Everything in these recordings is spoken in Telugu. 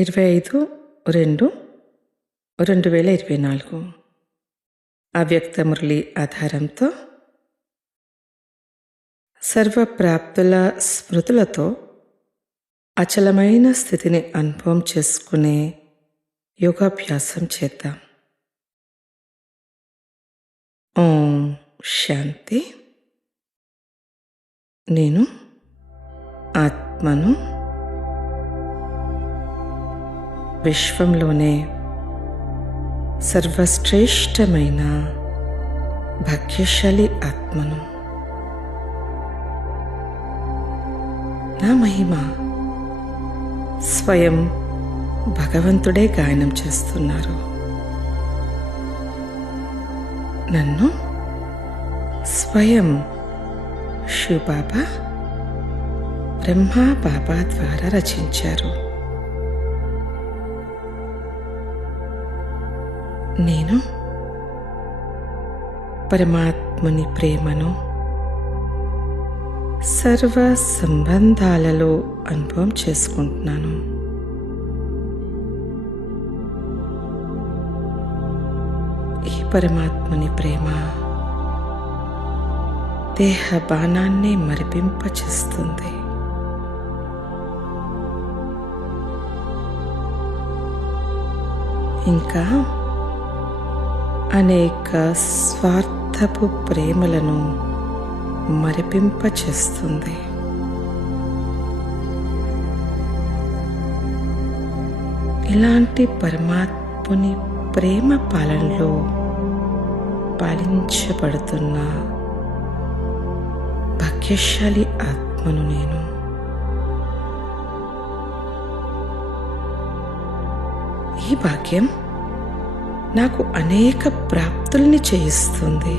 25/2/2024 అవ్యక్త మురళి ఆధారంతో సర్వప్రాప్తుల స్మృతులతో అచలమైన స్థితిని అనుభవం చేసుకునే యోగాభ్యాసం చేద్దాం. ఓం శాంతి. నేను ఆత్మను, విశ్వంలోనే సర్వశ్రేష్టమైన భాగ్యశాలి ఆత్మను. నా మహిమ స్వయం భగవంతుడే గాయనం చేస్తున్నారు. నన్ను స్వయం శివబాబా, బ్రహ్మా బాబా ద్వారా రచించారు. నేను పరమాత్ముని ప్రేమను సర్వ సంబంధాలలో అనుభవం చేసుకుంటున్నాను. ఈ పరమాత్ముని ప్రేమ దేహ బాణాన్ని మరిపింపచేస్తుంది. ఇంకా అనేక స్వార్థపు ప్రేమలను మరిపింపచేస్తుంది. ఇలాంటి పరమాత్ముని ప్రేమ పాలనలో పాలించబడుతున్న భాగ్యశాలి ఆత్మను నేను. ఈ భాగ్యం నాకు అనేక ప్రాప్తుల్ని చేయిస్తుంది.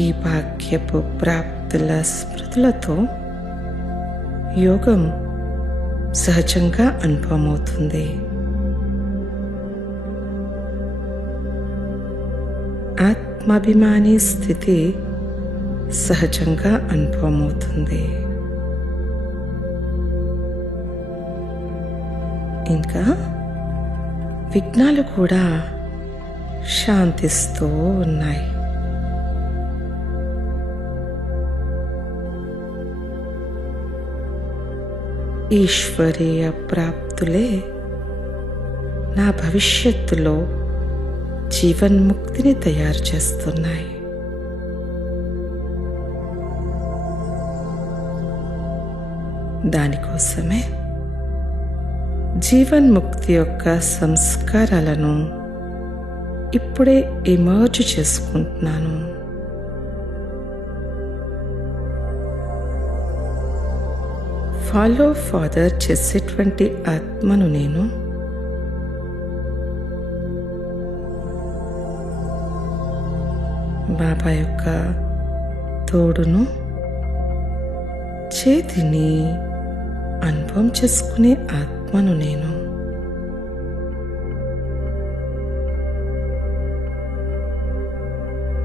ఈ భాగ్యపు ప్రాప్తుల స్మృతులతో యోగం సహజంగా అనుభవమవుతుంది. ఆత్మాభిమాని స్థితి సహజంగా అనుభవమవుతుంది. ఇంకా విఘ్నాలు కూడా శాంతిస్తూ ఉన్నాయి. ఈశ్వరీయ ప్రాప్తులే నా భవిష్యత్తులో జీవన్ముక్తిని తయారు చేస్తున్నాయి. దానికోసమే జీవన్ముక్తి యొక్క సంస్కారాలను ఇప్పుడే ఎమర్జ్ చేసుకుంటున్నాను. ఫాలో ఫాదర్ చేసేటువంటి ఆత్మను నేను. బాబా యొక్క తోడును, చేతిని అనుభవం చేసుకునే ఆత్మను నేను.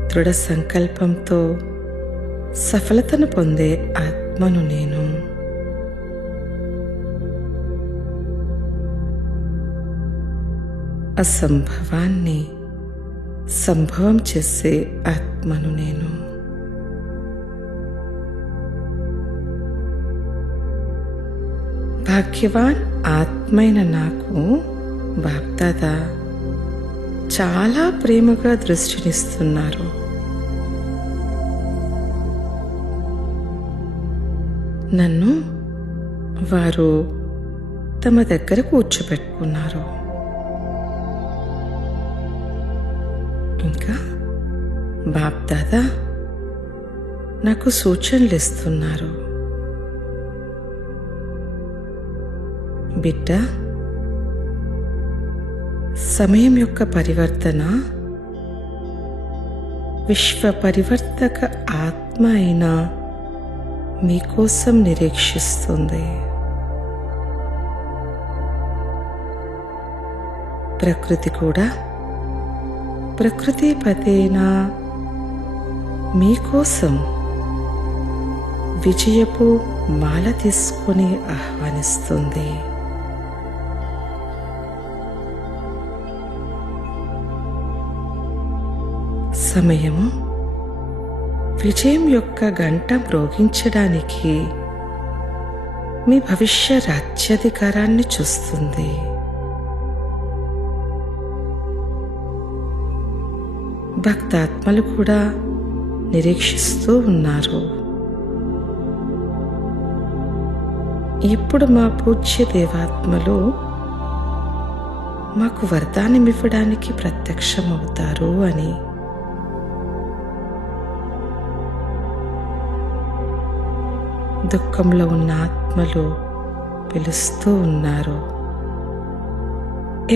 దృఢ సంకల్పంతో సఫలతను పొందే ఆత్మను నేను. అసంభవాన్ని సంభవం చేసే ఆత్మను నేను. భాగ్యవాన్ ఆత్మైన నాకు బాప్దాదా చాలా ప్రేమగా దృష్టినిస్తున్నారు. నన్ను వారు తమ దగ్గర కూర్చోబెట్టుకున్నారు. ఇంకా బాప్దాదా నాకు సూచనలు ఇస్తున్నారు. బిడ్డ, సమయం యొక్క పరివర్తన విశ్వ పరివర్తక ఆత్మ అయిన మీకోసం నిరీక్షిస్తుంది. ప్రకృతి కూడా ప్రకృతిపతేన మీకోసం విజయపు మాల తీసుకొని ఆహ్వానిస్తుంది. సమయము విజయం యొక్క గంట మ్రోగించడానికి మీ భవిష్య రాజ్యాధికారాన్ని చూస్తుంది. భక్తాత్మలు కూడా నిరీక్షిస్తూ ఉన్నారు. ఇప్పుడు మా పూజ్య దేవాత్మలు మాకు వరదానమివ్వడానికి ప్రత్యక్షమవుతారు అని. దుఃఖంలో ఉన్న ఆత్మలు పిలుస్తూ ఉన్నారు.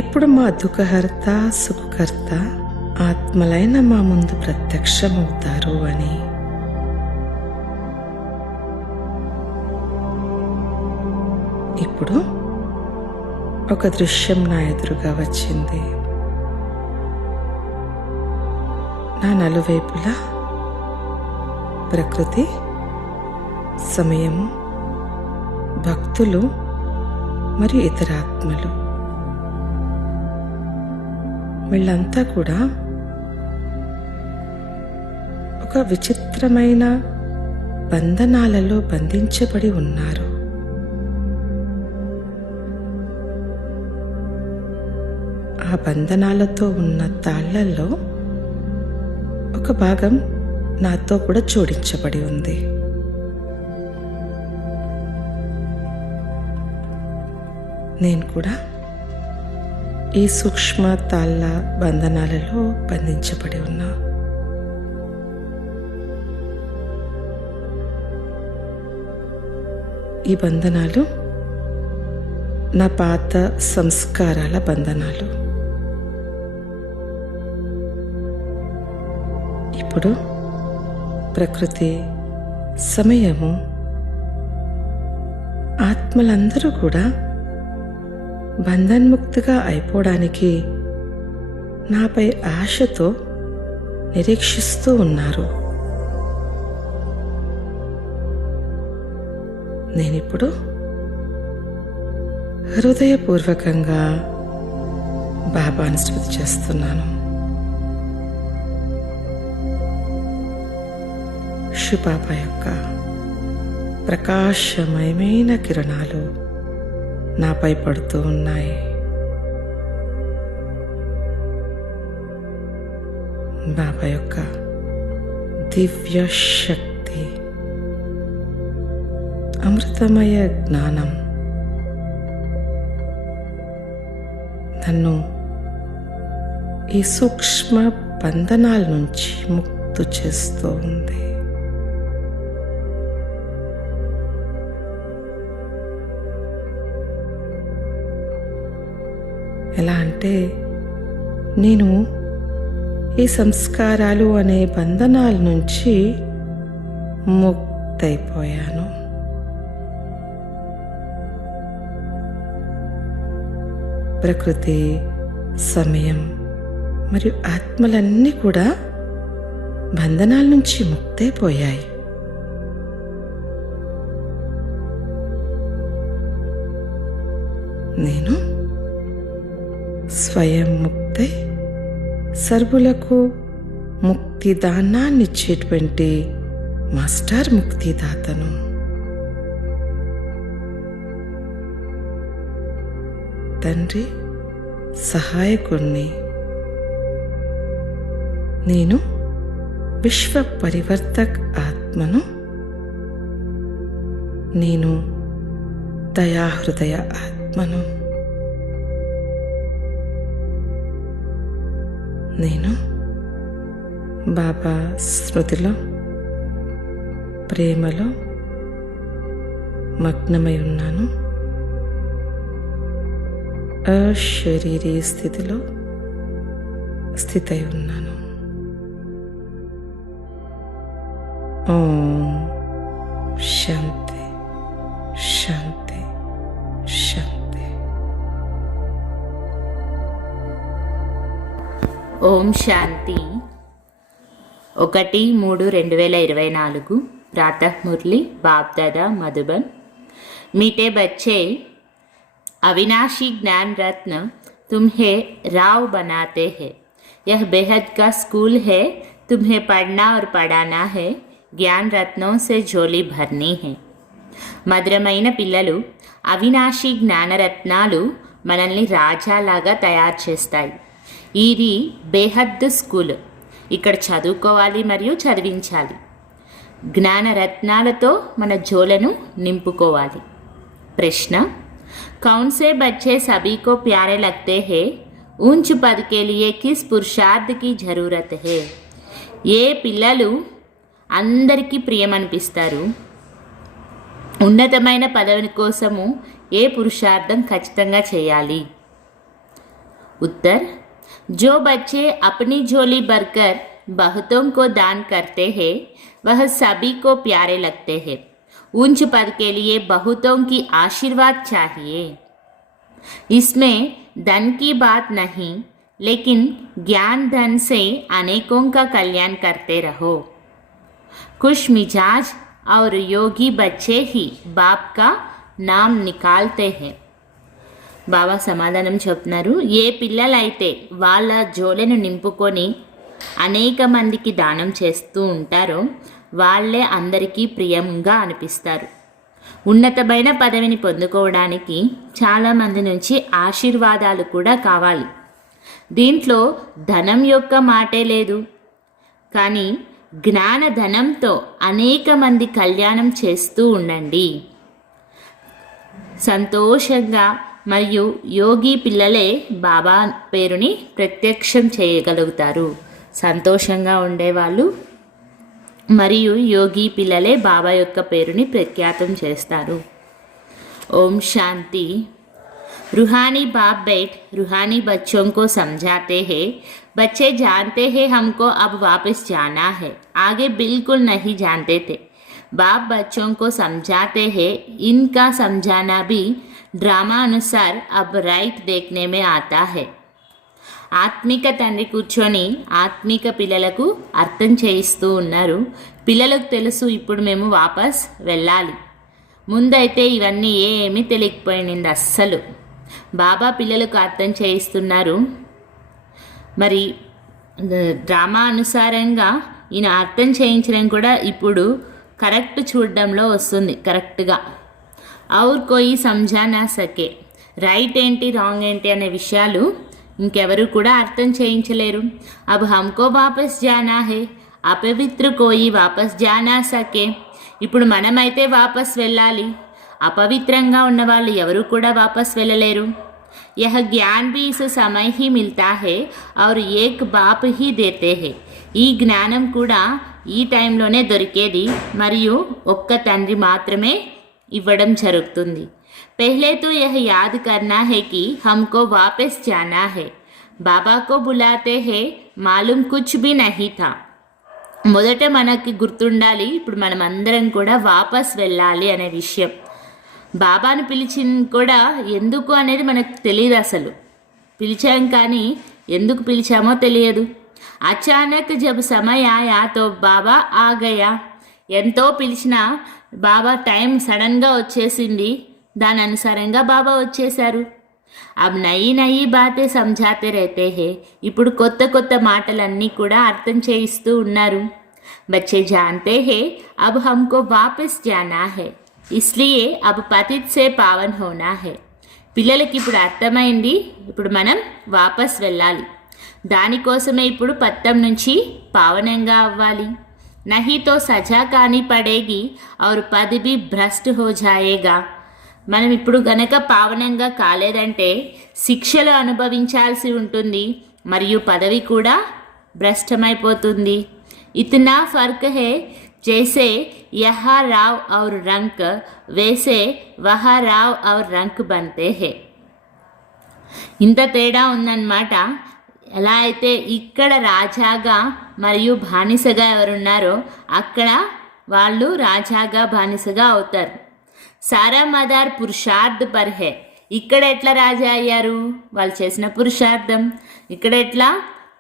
ఎప్పుడు మా దుఃఖహర్త సుఖకర్త ఆత్మలైన మా ముందు ప్రత్యక్షమవుతారు అని. ఇప్పుడు ఒక దృశ్యం నా ఎదురుగా వచ్చింది. నా నలువైపులా ప్రకృతి, సమయము, భక్తులు మరియు ఇతర ఆత్మలు వీళ్ళంతా కూడా ఒక విచిత్రమైన బంధనాలలో బంధించబడి ఉన్నారు. ఆ బంధనాలతో ఉన్న తాళ్లలో ఒక భాగం నాతో కూడా జోడించబడి ఉంది. నేను కూడా ఈ సూక్ష్మ తాళ్ళ బంధనాలలో బంధించబడి ఉన్నా. ఈ బంధనాలు నా పాత సంస్కారాల బంధనాలు. ఇప్పుడు ప్రకృతి, సమయము, ఆత్మలందరూ కూడా బంధన్ముక్తిగా అయిపోవడానికి నాపై ఆశతో నిరీక్షిస్తూ ఉన్నారు. నేనిప్పుడు హృదయపూర్వకంగా బాబాను స్తుతి చేస్తున్నాను. శివబాబా యొక్క ప్రకాశమయమైన కిరణాలు నాపై పడుతూ ఉన్నాయి. బాబా యొక్క దివ్య శక్తి, అమృతమయ జ్ఞానం నన్ను ఈ సూక్ష్మ బంధనాల నుంచి ముక్తి చేస్తూ ఉంది. ఎలా అంటే నేను ఈ సంస్కారాలు అనే బంధనాల నుంచి ముక్తైపోయాను. ప్రకృతి, సమయం మరియు ఆత్మలన్నీ కూడా బంధనాల నుంచి ముక్తైపోయాయి. నేను స్వయం ముక్తై సర్వులకు ముక్తిదానాన్నిచ్చేటువంటి మాస్టర్ ముక్తిదాతను. తండ్రి సహాయకుణ్ణి. నేను విశ్వ పరివర్తక్ ఆత్మను. నేను దయాహృదయ ఆత్మను. నేను బాబా స్మృతిలో, ప్రేమలో మగ్నమై ఉన్నాను. అశరీరీ స్థితిలో స్థితై ఉన్నాను. ఓం శాంతి శాంతి శాంతి. ఓం శాంతి. 1/3/2024 प्रातः मुरली बाप दादा मधुबन। मीठे बच्चे, अविनाशी ज्ञान रत्न तुम्हें राव बनाते हैं। यह बेहद का स्कूल है, तुम्हें पढ़ना और पढ़ाना है, ज्ञान रत्नों से झोली भरनी है। మధురమైన పిల్లలు, అవినాశి జ్ఞానరత్నాలు మనల్ని రాజాలాగా తయారు చేస్తాయి. ఇది బేహద్దు స్కూల్, ఇక్కడ చదువుకోవాలి మరియు చదివించాలి. జ్ఞానరత్నాలతో మన జోలను నింపుకోవాలి. ప్రశ్న, कौन से बच्चे सभी को प्यारे लगते हैं? ऊंच पद के लिए किस पुरुषार्थ की जरूरत है? ఏ పిల్లలు అందరికీ ప్రియమనిపిస్తారు? ఉన్నతమైన పదవి కోసము ఏ పురుషార్థం ఖచ్చితంగా చేయాలి? उत्तर, जो बच्चे अपनी झोली भरकर बहुतों को दान करते हैं वह सभी को प्यारे लगते हैं. ऊंच पद के लिए बहुतों की आशीर्वाद चाहिए. इसमें धन की बात नहीं, लेकिन ज्ञान धन से अनेकों का कल्याण करते रहो. खुश मिजाज और योगी बच्चे ही बाप का नाम निकालते हैं. బాబా సమాధానం చెప్తున్నారు, ఏ పిల్లలైతే వాళ్ళ జోలెను నింపుకొని అనేక మందికి దానం చేస్తూ ఉంటారో వాళ్ళే అందరికీ ప్రియంగా అనిపిస్తారు. ఉన్నతమైన పదవిని పొందుకోవడానికి చాలామంది నుంచి ఆశీర్వాదాలు కూడా కావాలి. దీంట్లో ధనం యొక్క మాటే లేదు, కానీ జ్ఞాన ధనంతో అనేక మంది కళ్యాణం చేస్తూ ఉండండి. సంతోషంగా మరియు యోగి పిల్లలే బాబా పేరుని ప్రత్యక్షం చేయగలుగుతారు. సంతోషంగా ఉండేవాళ్ళు మరియు యోగి పిల్లలే బాబా యొక్క పేరుని ప్రఖ్యాతం చేస్తారు. ఓం శాంతి. रूहानी बाप बैठ रूहानी बच्चों को समझाते हैं. बच्चे जानते हैं हमको अब वापस जाना है, आगे बिल्कुल नहीं जानते थे. बाप बच्चों को समझाते हैं. इनका समझाना भी ड्रामा अनुसार अब राइट देखने में आता है. ఆత్మిక తండ్రి కూర్చొని ఆత్మిక పిల్లలకు అర్థం చేయిస్తూ ఉన్నారు. పిల్లలకు తెలుసు ఇప్పుడు మేము వాపస్ వెళ్ళాలి. ముందైతే ఇవన్నీ ఏమీ తెలియకపోయింది అస్సలు. బాబా పిల్లలకు అర్థం చేయిస్తున్నారు. మరి డ్రామా అనుసారంగా ఈయన అర్థం చేయించడం కూడా ఇప్పుడు కరెక్ట్ చూడడంలో వస్తుంది, కరెక్ట్గా. ఔర్ కోయి సమझा ना సకే, రైట్ ఏంటి రాంగ్ ఏంటి అనే విషయాలు ఇంకెవరు కూడా అర్థం చేయించలేరు. అబ్ హమ్కో వాపస్ జానా హే, అపవిత్ర కోయి వాపస్ జానా సకే. ఇప్పుడు మనమైతే వాపస్ వెళ్ళాలి, అపవిత్రంగా ఉన్నవాళ్ళు ఎవరు కూడా వాపస్ వెళ్ళలేరు. यह ज्ञान भी इस समय ही मिलता है और एक बाप ही देते हैं. ఈ జ్ఞానం కూడా ఈ టైంలోనే దొరికేది మరియు ఒక్క తండ్రి మాత్రమే ఇవ్వడం జరుగుతుంది. पहले तो यह याद करना है कि हमको वापस जाना है. बाबा को बुलाते हैं, मालूम कुछ भी नहीं था. మొదట మనకి గుర్తుండాలి ఇప్పుడు మనం అందరం కూడా వాపస్ వెళ్ళాలి అనే విషయం. బాబాను పిలిచింది కూడా ఎందుకు అనేది మనకు తెలియదు, అసలు పిలిచాం కానీ ఎందుకు పిలిచామో తెలియదు. అచానక్ జబ్ సమయ ఆయా తో బాబా ఆ గయా. ఎంతో పిలిచినా బాబా టైం సడన్గా వచ్చేసింది, దాని అనుసారంగా బాబా వచ్చేశారు. అబ్ నయి నయి బాతే సమझाते रहते हैं. ఇప్పుడు కొత్త కొత్త మాటలన్నీ కూడా అర్థం చేయిస్తూ ఉన్నారు. बच्चे जानते हैं अब हमको वापस जाना है, इसलिए अब पतित से पावन होना है. పిల్లలకి ఇప్పుడు అర్థమైంది, ఇప్పుడు మనం వాపస్ వెళ్ళాలి, దానికోసమే ఇప్పుడు పత్తం నుంచి పావనంగా అవ్వాలి. नहीं तो सजा కాని పడేగి और पद भी भ्रष्ट हो जाएगा. మనం ఇప్పుడు గనక పావనంగా కాలేదంటే శిక్షలు అనుభవించాల్సి ఉంటుంది మరియు పదవి కూడా భ్రష్టమైపోతుంది. इतना फर्क है जैसे यहाँ राव और रंक वैसे वहाँ राव और रंक बनते हैं. ఇంత తేడా ఉందన్నమాట. ఎలా అయితే ఇక్కడ రాజాగా మరియు బానిసగా ఎవరున్నారో అక్కడ వాళ్ళు రాజాగా బానిసగా అవుతారు. సారా మదార్ పురుషార్థ్ పర్ హే. ఇక్కడ ఎట్లా రాజా అయ్యారు? వాళ్ళు చేసిన పురుషార్థం. ఇక్కడ ఎట్లా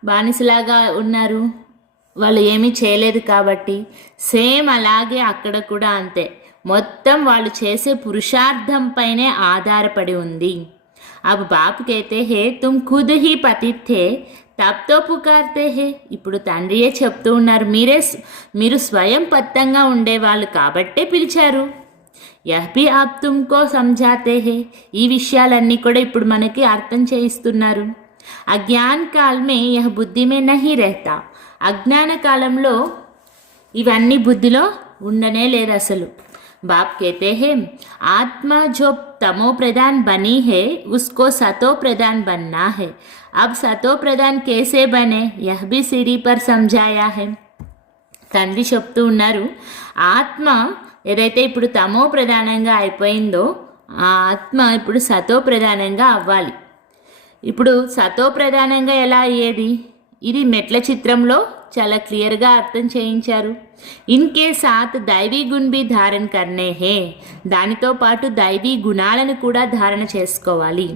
బానిసలాగా ఉన్నారు? వాళ్ళు ఏమీ చేయలేదు కాబట్టి సేమ్ అలాగే అక్కడ కూడా అంతే, మొత్తం వాళ్ళు చేసే పురుషార్థంపైనే ఆధారపడి ఉంది. అబ్ బాప్ కేతే హే తుమ్ ఖుద్ హీ పతిత్ థే తబ్ తో పుకార్తే హే. ఇప్పుడు తండ్రియే చెప్తూ ఉన్నారు, మీరు స్వయం పత్తంగా ఉండేవాళ్ళు కాబట్టే పిలిచారు. యహ్ భీ ఆప్ తుమ్కో సంజాతే హే. ఈ విషయాలన్నీ కూడా ఇప్పుడు మనకి అర్థం చేయిస్తున్నారు. అజ్ఞాన్ కాల్ మే యహ్ బుద్ధి మే నహీ రెహతా. అజ్ఞాన కాలంలో ఇవన్నీ బుద్ధిలో ఉండనే లేదు అసలు. बाप कहते हैं आत्मा जो तमो प्रधान बनी है उसको सतो प्रधान बनना है. अब सतो प्रधान कैसे बने यह भी सीढ़ी पर समझाया है. తండ్రి చెప్తూ ఉన్నారు, ఆత్మ ఏదైతే ఇప్పుడు తమో ప్రధానంగా అయిపోయిందో ఆ ఆత్మ ఇప్పుడు సతో ప్రధానంగా అవ్వాలి. ఇప్పుడు సతో ప్రధానంగా ఎలా అయ్యేది, ఇది మెట్ల చిత్రంలో చాలా క్లియర్గా అర్థం చేయించారు. ఇన్కే సాత్ దైవీ గుణ్ బి ధారణ కర్నే హే. దానితో పాటు దైవీ గుణాలను కూడా ధారణ చేసుకోవాలి.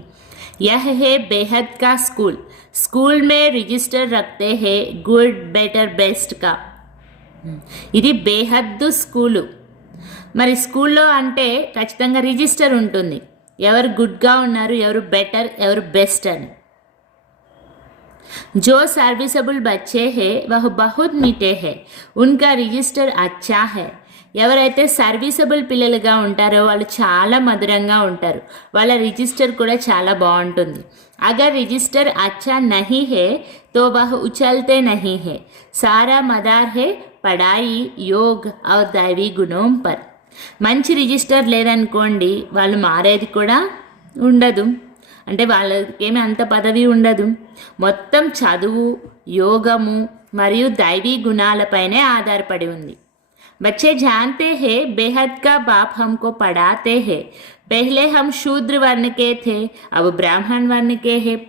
యహ్ హే బేహద్ కా స్కూల్. స్కూల్ మే రిజిస్టర్ రఖతే హే గుడ్ బెటర్ బెస్ట్ కా. ఇది బేహద్దు స్కూలు. మరి స్కూల్లో అంటే ఖచ్చితంగా రిజిస్టర్ ఉంటుంది, ఎవరు గుడ్గా ఉన్నారు, ఎవరు బెటర్, ఎవరు బెస్ట్ అని. जो सर्विसेबल बच्चे हैं वह बहुत मीठे हैं, उनका रजिस्टर अच्छा है. ఎవరైతే సర్వీసబుల్ పిల్లలుగా ఉంటారో వాళ్ళు చాలా మధురంగా ఉంటారు, వాళ్ళ రిజిస్టర్ కూడా చాలా బాగుంటుంది. అగర్ రిజిస్టర్ అచ్చా నహీ హే తో వహ్ ఉచల్తే నహీ హే. సారా మదార్ హే పడాయి యోగ్ ఔర్ దైవీ గుణోం పర్. మంచి రిజిస్టర్ లేదనుకోండి వాళ్ళు మారేది కూడా ఉండదు, అంటే వాళ్ళకేమీ అంత పదవి ఉండదు. మొత్తం చదువు, యోగము మరియు దైవీ గుణాలపైనే ఆధారపడి ఉంది. बच्चे जानते हैं बेहद का बाप हमको पढ़ाते हैं. पहले हम शूद्र वर्ण के थे, अब ब्राह्मण वर्ण के हैं.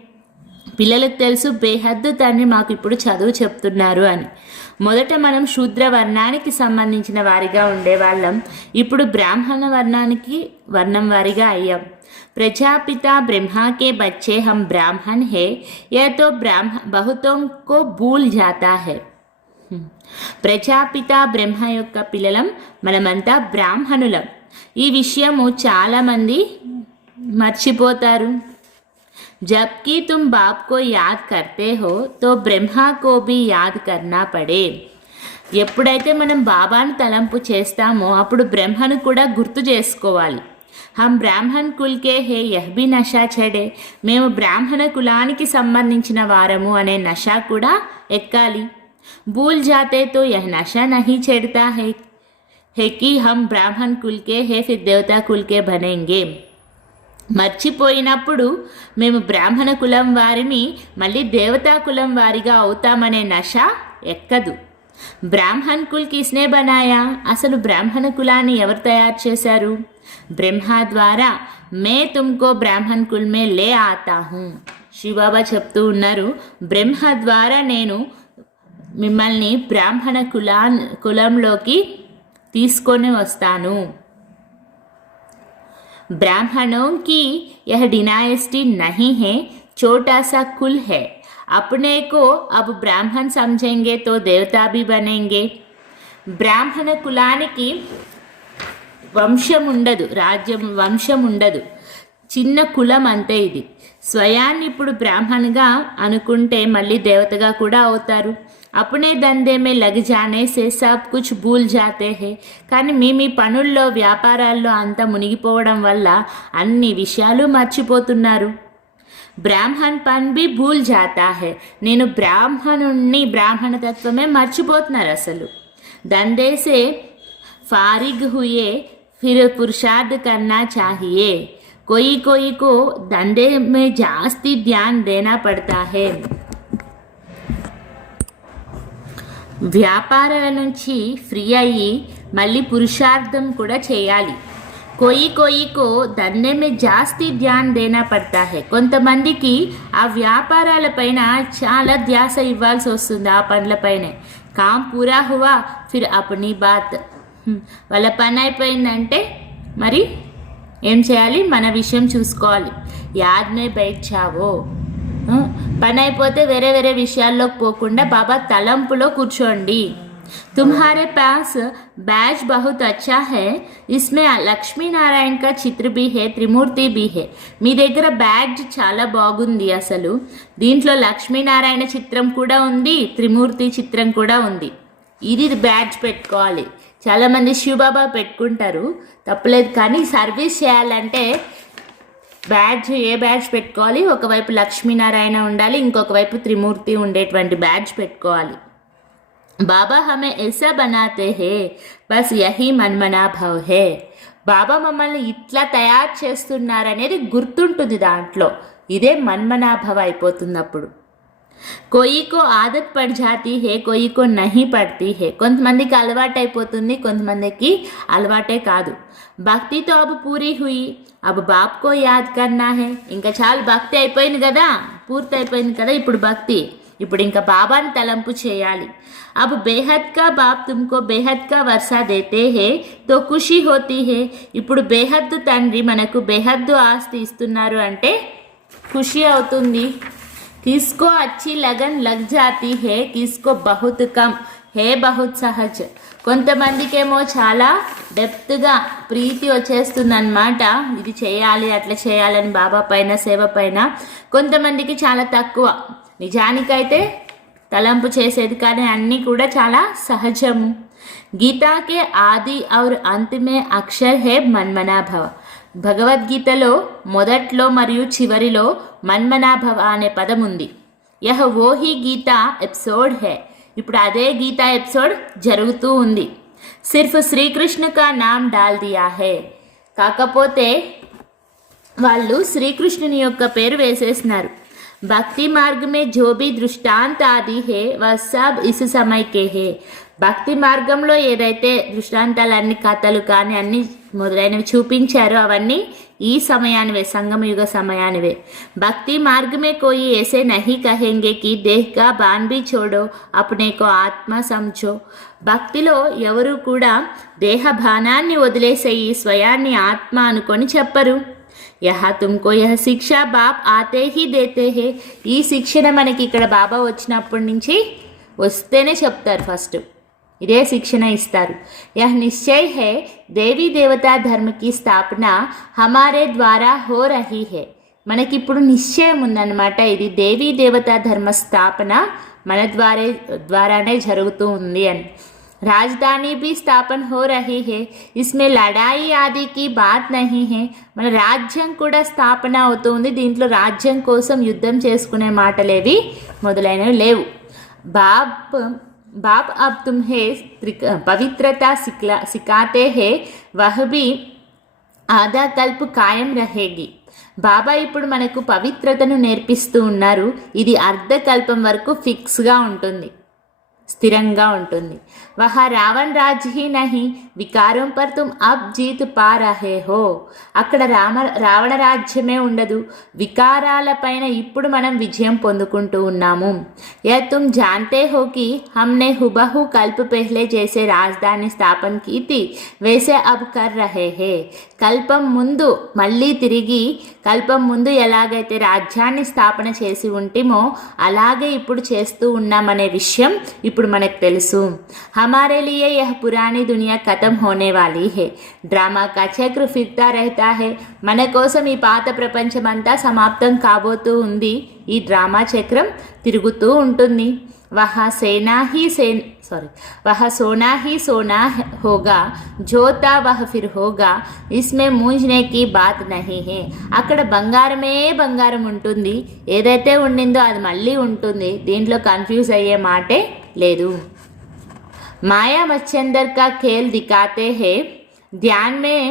పిల్లలకు తెలుసు బేహద్దు తండ్రి మాకు ఇప్పుడు చదువు చెప్తున్నారు అని. మొదట మనం శూద్ర వర్ణానికి సంబంధించిన వారిగా ఉండేవాళ్ళం, ఇప్పుడు బ్రాహ్మణ వర్ణం వారిగా అయ్యాం. प्रजापिता ब्रह्मा के बच्चे हम ब्राह्मण है, यह तो बहुतों को भूल जाता है. ప్రజాపిత బ్రహ్మ యొక్క పిల్లలం, మనమంతా బ్రాహ్మణులం. ఈ విషయము చాలామంది మర్చిపోతారు. जबकि तुम बाप को याद करते हो तो ब्रह्मा को भी याद करना पड़े. ఎప్పుడైతే మనం బాబాను తలంపు చేస్తామో అప్పుడు బ్రహ్మను కూడా గుర్తు చేసుకోవాలి. హమ్ బ్రాహ్మణ్ కుల్కే హే యహ్ బి నషా చెడే. మేము బ్రాహ్మణ కులానికి సంబంధించిన వారము అనే నషా కూడా ఎక్కాలి. భూల్ జాతే తో యహ్ నషా నహీ చెడతా హే కి హమ్ బ్రాహ్మణ్ కుల్కే హే ఫిర్ దేవతా కుల్కే బనేంగే. మర్చిపోయినప్పుడు మేము బ్రాహ్మణ కులం వారిని మళ్ళీ దేవతా కులం వారిగా అవుతామనే నష ఎక్కదు. బ్రాహ్మణ్ కుల్ కిస్నే బనాయా. అసలు బ్రాహ్మణ కులాన్ని ఎవరు తయారు చేశారు? బ్రహ్మ ద్వారా మే తుమ్కో బ్రాహ్మణ్ కుల్ మే లే ఆతా హూ. శివబాబా చెప్తూ ఉన్నారు, బ్రహ్మ ద్వారా నేను మిమ్మల్ని బ్రాహ్మణ కులంలోకి తీసుకొని వస్తాను. ब्राह्मणों की यह डिनाइस्टी नहीं है, छोटा सा कुल है. अपने को अब ब्राह्मण समझेंगे तो देवता भी बनेंगे. బ్రాహ్మణ కులానికి వంశం ఉండదు, రాజ్యం వంశం ఉండదు, చిన్న కులం అంతే. ఇది స్వయాన్ని ఇప్పుడు బ్రాహ్మణ్గా అనుకుంటే మళ్ళీ దేవతగా కూడా అవుతారు. అప్పుడే దందే మే లగ్ జానే సే సబ్ కుచ్ భూల్ జాతే హే. కానీ మీ పనుల్లో వ్యాపారాల్లో అంతా మునిగిపోవడం వల్ల అన్ని విషయాలు మర్చిపోతున్నారు. బ్రాహ్మణ్ పన్ బి భూల్ జాతా హే. నేను బ్రాహ్మణతత్వమే మర్చిపోతున్నారు అసలు. దందే సే ఫారిగ్ హుయే ఫిర్ పురుషార్థ్ కర్నా చాహియే. कोई को धंधे में जास्ती ध्यान देना पड़ता है. వ్యాపారాల నుంచి ఫ్రీ అయ్యి మళ్ళీ పురుషార్థం కూడా చేయాలి. కోయికో దందే మే జాస్తి ధ్యాన్ దేనా పడతా హే. కొంతమందికి ఆ వ్యాపారాలపైన చాలా ధ్యాస ఇవ్వాల్సి వస్తుంది, ఆ పనులపైనే. కామ్ పూరా హువా ఫిర్ అప్నీ బాత్. వాళ్ళ పని అయిపోయిందంటే మరి ఏం చేయాలి? మన విషయం చూసుకోవాలి. యాద్ మే బైఠ్ జావో. పని అయిపోతే వేరే వేరే విషయాల్లోకి పోకుండా బాబా తలంపులో కూర్చోండి. तुम्हारे पास बैच बहुत अच्छा है, इसमें लक्ष्मी नारायण का चित्र भी है, त्रिमूर्ति भी है. మీ దగ్గర బ్యాడ్జ్ చాలా బాగుంది. అసలు దీంట్లో లక్ష్మీనారాయణ చిత్రం కూడా ఉంది, త్రిమూర్తి చిత్రం కూడా ఉంది. ఇది బ్యాడ్జ్ పెట్టుకోవాలి. చాలామంది శివబాబా పెట్టుకుంటారు, తప్పలేదు. కానీ సర్వీస్ చేయాలంటే బ్యాడ్జ్ ఏ బ్యాడ్జ్ పెట్టుకోవాలి? ఒకవైపు లక్ష్మీనారాయణ ఉండాలి, ఇంకొక వైపు త్రిమూర్తి ఉండేటువంటి బ్యాడ్జ్ పెట్టుకోవాలి. బాబా హమే ऐसा बनाते हैं, బస్ యహీ మన్మనా భవ్ హే. బాబా మమ్మల్ని ఇట్లా తయారు చేస్తున్నారనేది గుర్తుంటుంది దాంట్లో. ఇదే మన్మనాభవ అయిపోతుంది అప్పుడు. కోయికో ఆదత్ పడ్ జాతీ హే, కోయికో నహీ పడ్తీ హే. కొంతమందికి అలవాటు అయిపోతుంది, కొంతమందికి అలవాటే కాదు. భక్తి తో అబ్ పూరీ హుయి, అబ్ బాప్ కో యాద్ కర్నా హే. ఇంకా చాలు, భక్తి అయిపోయింది కదా, పూర్తి అయిపోయింది కదా. ఇప్పుడు భక్తి, ఇప్పుడు ఇంకా బాబాని తలంపు చేయాలి. అబ్ బేహద్ కా బాప్ తుమ్కో బేహద్ కా వర్షా దేతే హే తో ఖుషి హోతీ హే. ఇప్పుడు బేహద్దు తండ్రి మనకు బేహద్దు ఆస్తి ఇస్తున్నారు అంటే ఖుషి అవుతుంది. కిస్కో అచ్చి లగన్ లగ్ జాతీ హే, కిస్కో బహుత్ కమ్ హే బహుత్ సహజ్. కొంతమందికేమో చాలా డెప్త్గా ప్రీతి వచ్చేస్తుందన్నమాట, ఇది చేయాలి అట్లా చేయాలని బాబా పైన, సేవ పైన. కొంతమందికి చాలా తక్కువ. నిజానికైతే తలంపు చేసేది కానీ అన్నీ కూడా చాలా సహజము. గీతాకే ఆది ఔర్ అంతిమే అక్షర్ హే మన్మనాభవ. భగవద్గీతలో మొదట్లో మరియు చివరిలో మన్మనాభవ అనే పదం ఉంది. యహ ఓహి గీతా ఎపిసోడ్ హే. ఇప్పుడు అదే గీతా ఎపిసోడ్ జరుగుతూ ఉంది. సిర్ఫ్ శ్రీకృష్ణ కా నామ్ డాల్ దియా హే. కాకపోతే వాళ్ళు శ్రీకృష్ణుని యొక్క పేరు వేసేసినారు. భక్తి మార్గ మే జో భీ దృష్టాంత ఆది హే వహ్ సబ్ ఇస్ సమయ్ కే హే. భక్తి మార్గంలో ఏదైతే దృష్టాంతాలన్నీ, కథలు కానీ అన్ని మొదలైనవి చూపించారో అవన్నీ ఈ సమయానివే, సంగమయుగ సమయానివే. భక్తి మార్గ మే కోయి ऐसे नहीं कहेंगे कि देह का बान भी छोड़ो अपने को आत्మ समझो. భక్తిలో ఎవరు కూడా దేహ భానాన్ని వదిలేసేయి, స్వయాన్ని ఆత్మ అనుకొని చెప్పరు. యహా తుమ్కో యహ శిక్ష బాప్ ఆతే హీ దేతే హే. ఈ శిక్షణ మనకి ఇక్కడ బాబా వచ్చినప్పటి నుంచి వస్తేనే చెప్తారు, ఫస్ట్ ఇదే శిక్షణ ఇస్తారు. యహ నిశ్చయ్ హే దేవీ దేవతా ధర్మ కి స్థాపన హమారే ద్వారా హో రహీ హే. మనకిప్పుడు నిశ్చయం ఉందన్నమాట, ఇది దేవీ దేవతా ధర్మ స్థాపన మన ద్వారానే జరుగుతూ ఉంది అని. राजधानी भी स्थापन हो रही है, इसमें लड़ाई आदि की बात नहीं है. మన రాజ్యం కూడా స్థాపన అవుతుంది, దీంట్లో రాజ్యం కోసం యుద్ధం చేసుకునే మాటలేవి మొదలైనవి లేవు. बाप अब तुम्हें पवित्रता सिखाते हैं, वह भी आधा कल्प कायम रहेगी. బాబా ఇప్పుడు మనకు పవిత్రతను నేర్పిస్తూ ఉన్నారు, ఇది అర్ధకల్పం వరకు ఫిక్స్గా ఉంటుంది, స్థిరంగా ఉంటుంది. వహ రావణ్ రాజ్ హీ నహీ వికారం పర్ తుమ్ అబ్ జీత్ పా రహే హో. అక్కడ రావణ రాజ్యమే ఉండదు, వికారాలపైన ఇప్పుడు మనం విజయం పొందుకుంటూ ఉన్నాము. యా తుమ్ జాన్తే హో కి హమ్నే హుబహు కల్ప్ పెహ్లే జైసే రాజధాని స్థాపన కీ థీ వైసే అబ్ కర్ రహే హే. కల్పం ముందు మళ్ళీ తిరిగి, కల్పం ముందు ఎలాగైతే రాజ్యాన్ని స్థాపన చేసి ఉంటిమో అలాగే ఇప్పుడు చేస్తూ ఉన్నామనే విషయం ఇప్పుడు మనకు తెలుసు. हमारे लिए यह पुरानी दुनिया खत्म होने वाली है, ड्रामा का चक्र फिरता रहता है. మన కోసం ఈ పాత ప్రపంచమంతా సమాప్తం కాబోతూ ఉంది, ఈ డ్రామా చక్రం తిరుగుతూ ఉంటుంది. वह सोना ही सोना होगा, जो था वह फिर होगा, इसमें मूंझने की बात नहीं है. అక్కడ బంగారమే బంగారం ఉంటుంది, ఏదైతే ఉండిందో అది మళ్ళీ ఉంటుంది, దీంట్లో కన్ఫ్యూజ్ అయ్యే మాటే లేదు. माया मच्छंदर का खेल दिखाते हैं, ध्यान में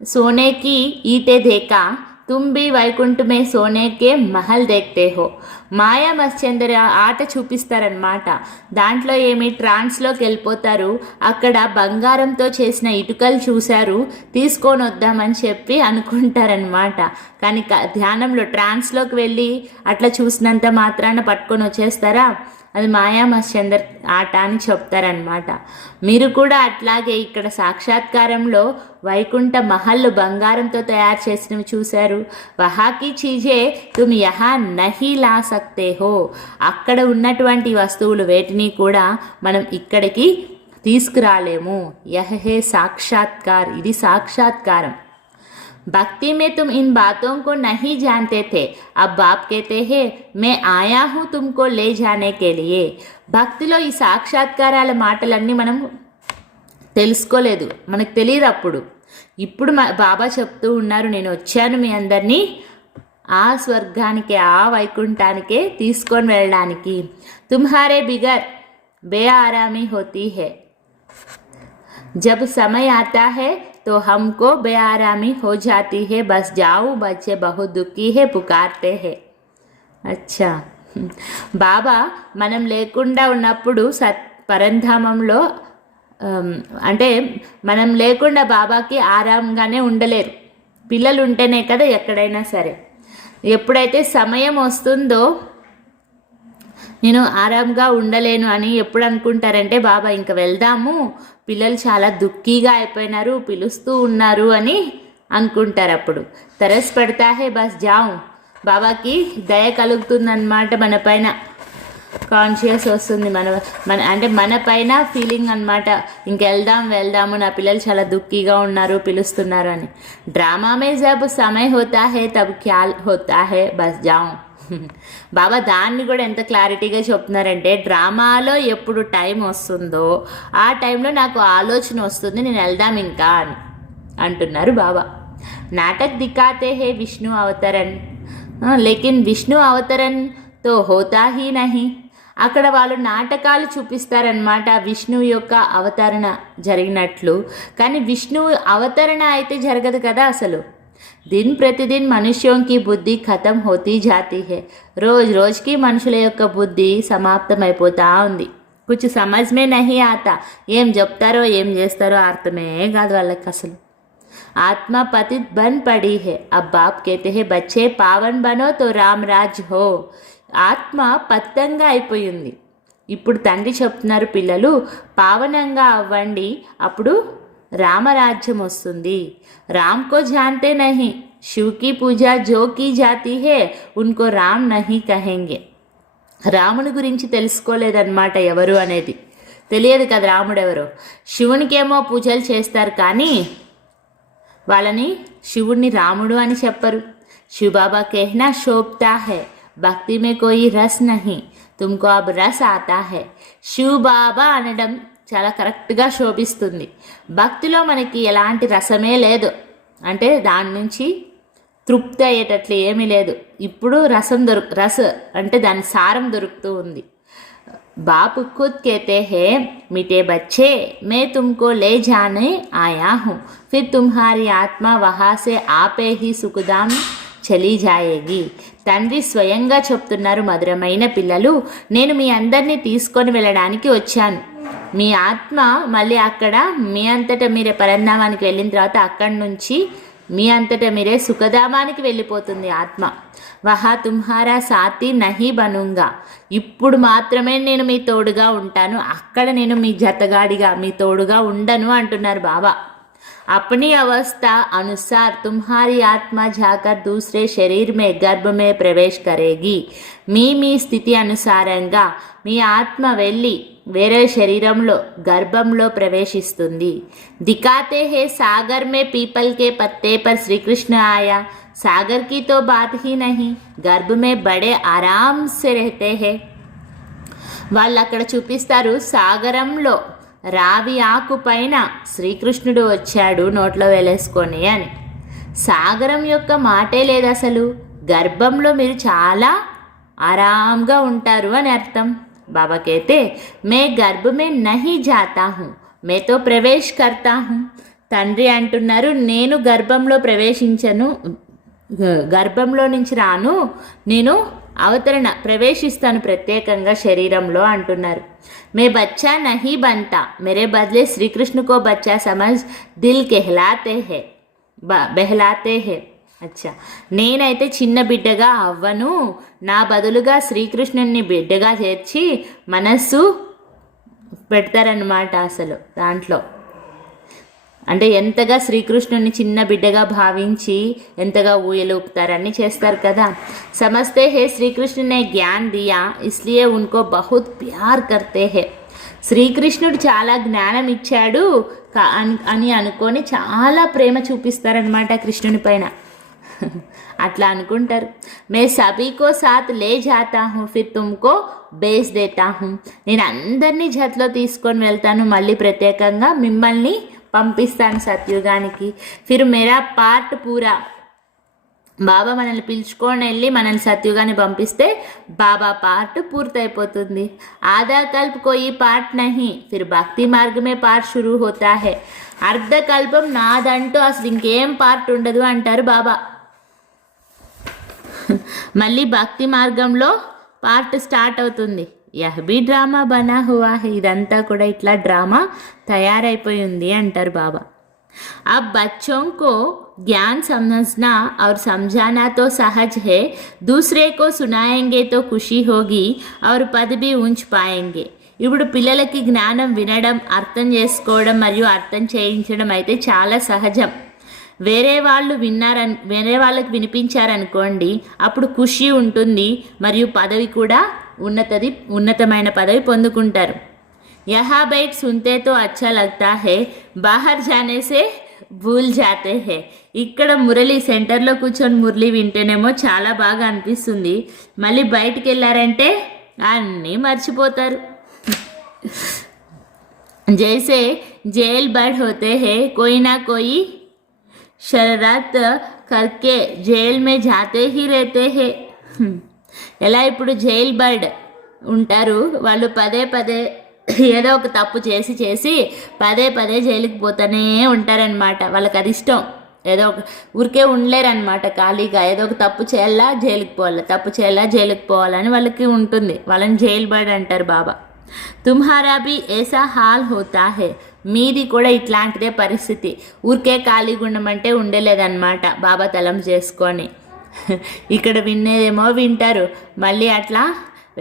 सोने की ईंटें देखा, तुम भी వైకుంఠ में सोने के महल देखते हो. మాయా మత్స్యందర్ ఆట చూపిస్తారనమాట. దాంట్లో ఏమి ట్రాన్స్లోకి వెళ్ళిపోతారు, అక్కడ బంగారంతో చేసిన ఇటుకలు చూశారు, తీసుకొని వద్దామని చెప్పి అనుకుంటారనమాట. కానీ ధ్యానంలో ట్రాన్స్లోకి వెళ్ళి అట్లా చూసినంత మాత్రాన పట్టుకొని వచ్చేస్తారా? అది మాయా మత్స్యందర్ ఆట అని చెప్తారనమాట. మీరు కూడా అట్లాగే ఇక్కడ సాక్షాత్కారంలో వైకుంఠ మహల్లు బంగారంతో తయారు చేసినవి చూశారు. వహాకి చీజే తుమ్ యహా నహీ లా సక్తే హో, అక్కడ ఉన్నటువంటి వస్తువులు వేటిని కూడా మనం ఇక్కడికి తీసుకురాలేము. యహ్ హే సాక్షాత్కార్, ఇది సాక్షాత్కారం. भक्ति में तुम इन बातों को नहीं जानते थे, अब बाप कहते हैं मैं आया हूँ तुमको ले जाने के लिए. భక్తిలో ఈ సాక్షాత్కారాల మాటలన్నీ మనం తెలుసుకోలేదు, మనకు తెలియదు అప్పుడు. ఇప్పుడు బాబా చెప్తూ ఉన్నారు, నేను వచ్చాను మీ అందరినీ ఆ స్వర్గానికి, ఆ వైకుంఠానికే తీసుకొని వెళ్ళడానికి. తుమ్హారే బిగర్ బే ఆరామీ హోతీ హై, जब समय आता है तो हमको बेआरामी हो जाती है, बस जाओ बच्चे बहुत दुखी है पुकारते हैं. అచ్చా, బాబా మనం లేకుండా ఉన్నప్పుడు పరంధామంలో అంటే మనం లేకుండా బాబాకి ఆరాంగానే ఉండలేరు. పిల్లలు ఉంటేనే కదా ఎక్కడైనా సరే. ఎప్పుడైతే సమయం వస్తుందో నేను ఆరాంగా ఉండలేను అని ఎప్పుడు అనుకుంటారంటే, బాబా ఇంకా వెళ్దాము, పిల్లలు చాలా దుఃఖీగా అయిపోయినారు, పిలుస్తూ ఉన్నారు అని అనుకుంటారు. అప్పుడు తరస్ పడతా హే బస్ జావు, బాబాకి దయ కలుగుతుందన్నమాట, మన పైన కాన్షియస్ వస్తుంది, మన పైన ఫీలింగ్ అనమాట. వెళ్దాము, నా పిల్లలు చాలా దుఃఖీగా ఉన్నారు, పిలుస్తున్నారు అని. డ్రామా మే జబ్ సమయ హోతా హే తబ్ ఖ్యాల్ హోతా హే బస్ జావు. బాబా దాన్ని కూడా ఎంత క్లారిటీగా చెప్తున్నారంటే, డ్రామాలో ఎప్పుడు టైం వస్తుందో ఆ టైంలో నాకు ఆలోచన వస్తుంది, నేను వెళ్దాం ఇంకా అని అంటున్నారు బాబా. నాటక్ దిఖాతే హే విష్ణు అవతరన్, లేకిన్ విష్ణు అవతరన్ తో హోతా హీ నహీ. అక్కడ వాళ్ళు నాటకాలు చూపిస్తారనమాట విష్ణువు యొక్క అవతరణ జరిగినట్లు, కానీ విష్ణువు అవతరణ అయితే జరగదు కదా అసలు. दिन प्रतिदिन मनुष्यों की बुद्धि खत्म होती जाती है, रोज रोज की మనుషుల యొక్క బుద్ధి సమాప్తమైపోతా ఉంది. कुछ समझ में नहीं आता, ఏం చెప్తారో ఏం చేస్తారో అర్థమే కాదు వాళ్ళకి అసలు. आत्मा पतित बन पड़ी है, अब बाप कहते हैं बच्चे पावन बनो तो राम राज हो. ఆత్మ పతంగా అయిపోయింది. ఇప్పుడు తండ్రి చెప్తున్నారు, పిల్లలు పావనంగా అవ్వండి, అప్పుడు రామరాజ్యం వస్తుంది. రామ్ కో జాన్తే నహీ, శివ్ కి పూజ జో కీ జాతీ హే ఉన్కో రామ్ నహీ కహెంగే. రాముని గురించి తెలుసుకోలేదన్నమాట ఎవరు అనేది, తెలియదు కదా రాముడు ఎవరో. శివునికేమో పూజలు చేస్తారు కానీ వాళ్ళని శివుణ్ణి రాముడు అని చెప్పరు. శివ బాబా कहना शोभता है, భక్తి में कोई रस नहीं, तुमको अब रस आता है. శివ బాబా అనడం చాలా కరెక్ట్గా శోభిస్తుంది. భక్తిలో మనకి ఎలాంటి రసమే లేదు, అంటే దాని నుంచి తృప్తి అయ్యేటట్లు ఏమీ లేదు. ఇప్పుడు రస అంటే దాని సారం దొరుకుతూ ఉంది. బాపు ఖుద్ कहते हैं मीठे बच्चे मैं तुमको ले जाने आया हूँ, फिर तुम्हारी आत्मा वहाँ से आपे ही सुखधाम చలి జాయేగి. తండ్రి స్వయంగా చెప్తున్నారు, మధురమైన పిల్లలు, నేను మీ అందరినీ తీసుకొని వెళ్ళడానికి వచ్చాను. మీ ఆత్మ మళ్ళీ అక్కడ మీ అంతటా మీరే పరంధామానికి వెళ్ళిన తర్వాత అక్కడి నుంచి మీ అంతటా మీరే సుఖధామానికి వెళ్ళిపోతుంది ఆత్మ. వహా తుమ్హారా సాతి నహీ బనుంగా, ఇప్పుడు మాత్రమే నేను మీ తోడుగా ఉంటాను, అక్కడ నేను మీ జతగాడిగా మీ తోడుగా ఉండను అంటున్నారు బాబా. अपनी अवस्था अनुसार तुम्हारी आत्मा जाकर दूसरे शरीर में गर्भ में प्रवेश करेगी. మీ స్థితి అనుసారంగా మీ ఆత్మ వెళ్ళి వేరే శరీరంలో గర్భంలో ప్రవేశిస్తుంది. दिखाते हैं सागर में पीपल के पत्ते पर श्री कृष्ण आया, सागर की तो बात ही नहीं, गर्भ में बड़े आराम से रहते हैं. వాళ్ళు అక్కడ చూపిస్తారు, సాగరంలో రావి ఆకు పైన శ్రీకృష్ణుడు వచ్చాడు నోట్లో వేలేసుకొని అని. సాగరం యొక్క మాటే లేదు అసలు, గర్భంలో మీరు చాలా ఆరాంగా ఉంటారు అని అర్థం. బాబా कहते मैं गर्भ में नहीं जाता हूँ, मैं तो प्रवेश करता हूँ. తండ్రి అంటున్నారు, నేను గర్భంలో ప్రవేశించను, గర్భంలో నుంచి రాను, నేను ప్రవేశిస్తాను ప్రత్యేకంగా శరీరంలో అంటున్నారు. మే బచ్చా నహీ బంతా, మేరే బదలే శ్రీకృష్ణ కో బచ్చా సమజ్ దిల్ బహలాతే హే. అచ్చా, నేనైతే చిన్న బిడ్డగా అవ్వను, నా బదులుగా శ్రీకృష్ణుని బిడ్డగా చేర్చి మనస్సు పెడతారనమాట. అసలు దాంట్లో అంటే ఎంతగా శ్రీకృష్ణుని చిన్న బిడ్డగా భావించి ఎంతగా ఊయలూపుతారని చేస్తారు కదా. సమస్తే హే శ్రీకృష్ణ నే జ్ఞాన్ దియా ఇస్లియే ఉన్కో బహుత్ ప్యార్ కర్తే హే. శ్రీకృష్ణుడు చాలా జ్ఞానం ఇచ్చాడు అని అనుకొని చాలా ప్రేమ చూపిస్తారనమాట కృష్ణుని పైన. అట్లా అనుకుంటారు. మే సభీకో సాత్ లే జాతా హూ ఫిర్ తుమ్కో బేస్ దేతా హూ. నేను అందరినీ జతలో తీసుకొని వెళ్తాను, మళ్ళీ ప్రత్యేకంగా మిమ్మల్ని పంపిస్తాను సత్యుగానికి. ఫిర్ మేరా పార్ట్ పూరా. బాబా మనల్ని పిలుచుకొని వెళ్ళి మనల్ని సత్యుగాని పంపిస్తే బాబా పార్ట్ పూర్తయిపోతుంది. ఆधा कल्प कोई पार्ट नहीं, फिर భక్తి మార్గమే పార్ట్ షురూ హోతా హై. అర్ధకల్పం నాదంటూ అసలు ఇంకేం పార్ట్ ఉండదు అంటారు బాబా. మళ్ళీ భక్తి మార్గంలో పార్ట్ స్టార్ట్ అవుతుంది. యహ్ బి డ్రామా బనా హువా హై. ఇదంతా కూడా ఇట్లా డ్రామా తయారైపోయింది అంటారు బాబా. अब बच्चों को ज्ञान समझना और समझाना तो सहज है, दूसरे को सुनाएंगे तो खुशी होगी और पद भी ऊंच पाएंगे. ఇప్పుడు పిల్లలకి జ్ఞానం వినడం, అర్థం చేసుకోవడం మరియు అర్థం చేయించడం అయితే చాలా సహజం. వేరే వాళ్ళకి వినిపించారనుకోండి, అప్పుడు ఖుషి ఉంటుంది మరియు పదవి కూడా ఉన్నతమైన పదవి పొందుకుంటారు. यहाँ बैठ सुनते तो अच्छा लगता है, बाहर जाने से భూల్ జాతే హే. ఇక్కడ మురళి సెంటర్లో కూర్చొని మురళి వింటేనేమో చాలా బాగా అనిపిస్తుంది, మళ్ళీ బయటికి వెళ్ళారంటే అన్నీ మర్చిపోతారు. జైసే జైల్ బర్డ్ హోతే హే, కోయి నా కోయి షరరత్ కర్కే జైల్ మే జాతే హీ రేతే హే. ఎలా ఇప్పుడు జైల్ బర్డ్ ఉంటారు, వాళ్ళు పదే పదే ఏదో ఒక తప్పు చేసి పదే పదే జైలుకి పోతూనే ఉంటారనమాట. వాళ్ళకి అది ఇష్టం. ఏదో ఒక ఊరికే ఉండలేరనమాట ఖాళీగా. ఏదో ఒక తప్పు చేయాలా జైలుకి పోవాలా, తప్పు చేయాలా జైలుకి పోవాలని వాళ్ళకి ఉంటుంది. వాళ్ళని జైల్ బర్డ్ అంటారు బాబా. తుమ్హారా భీ ఏసా హాల్ హోతా హే. మీది కూడా ఇట్లాంటిదే పరిస్థితి. ఊరికే ఖాళీగా ఉండమంటే ఉండలేదన్నమాట బాబా తలం చేసుకొని. ఇక్కడ వినేదేమో వింటారు, మళ్ళీ అట్లా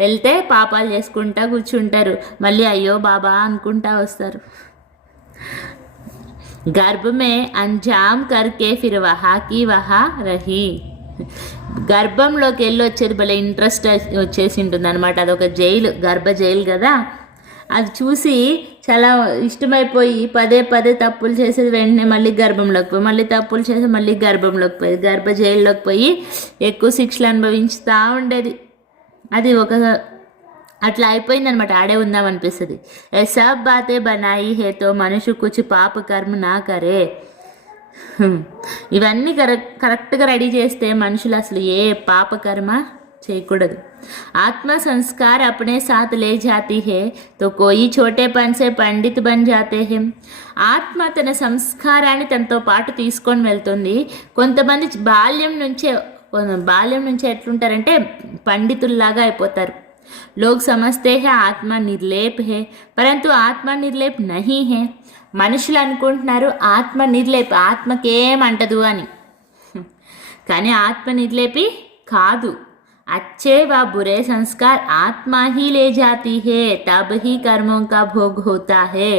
వెళ్తే పాపాలు చేసుకుంటా కూర్చుంటారు, మళ్ళీ అయ్యో బాబా అనుకుంటా వస్తారు. గర్భమే అంజామ్ కర్కే ఫిర్ వహాకి వహా రహి. గర్భంలోకి వెళ్ళి వచ్చేది భలే ఇంట్రెస్ట్ వచ్చేసి ఉంటుంది అనమాట. అదొక జైలు, గర్భ జైలు కదా. అది చూసి చాలా ఇష్టమైపోయి పదే పదే తప్పులు చేసేది, వెంటనే మళ్ళీ గర్భంలోకి పోయి మళ్ళీ తప్పులు చేసి మళ్ళీ గర్భంలోకి పోయి గర్భ జైల్లోకి పోయి ఎక్కువ శిక్షలు అనుభవించుతూ ఉండేది. అది ఒక అట్లా అయిపోయిందనమాట. ఆడే ఉందామనిపిస్తుంది. సబ్ బాతే బనాయి హే తో మనుషు కుచి పాప కర్మ నా కరే. ఇవన్నీ కరెక్ట్గా రెడీ చేస్తే మనుషులు అసలు ఏ పాప కర్మ చేయకూడదు. ఆత్మ సంస్కార్ అప్నే సాత్ లే జాతి హే తో కోయి చోటే పన్ సే పండిత్ బన్ జాతే హే. ఆత్మ తన సంస్కారాన్ని తనతో పాటు తీసుకొని వెళ్తుంది. కొంతమంది బాల్యం నుంచే ఎట్లుంటారంటే పండితుల్లాగా అయిపోతారు. లోగ్ సమజ్తే హే ఆత్మ నిర్లేప్ హే, పరంతు ఆత్మ నిర్లేప్ నహీ హే. మనుషులు అనుకుంటున్నారు ఆత్మ నిర్లేప్, ఆత్మకేమంటదు అని. కానీ ఆత్మ నిర్లేపి కాదు. अच्छे व बुरे संस्कार आत्मा ही ले जाती है, तब ही कर्मों का भोग होता है.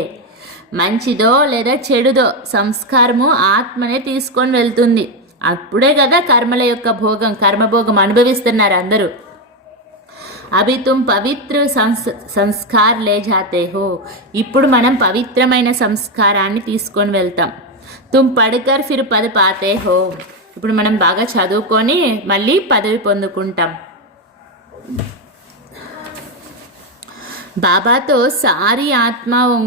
మంచిదో లేదా చెడుదో సంస్కారము ఆత్మనే తీసుకొని వెళ్తుంది. అప్పుడే కదా కర్మల యొక్క భోగం, కర్మభోగం అనుభవిస్తున్నారు అందరూ. అభి తుమ్ పవిత్ర సంస్కార్ లే జాతే హో. ఇప్పుడు మనం పవిత్రమైన సంస్కారాన్ని తీసుకొని వెళ్తాం. తుమ్ పడకర్ ఫిర్ పద్ పాతే హో. ఇప్పుడు మనం బాగా చదువుకొని మళ్ళీ పదవి పొందుకుంటాం. బాబాతో సారీ ఆత్మాओं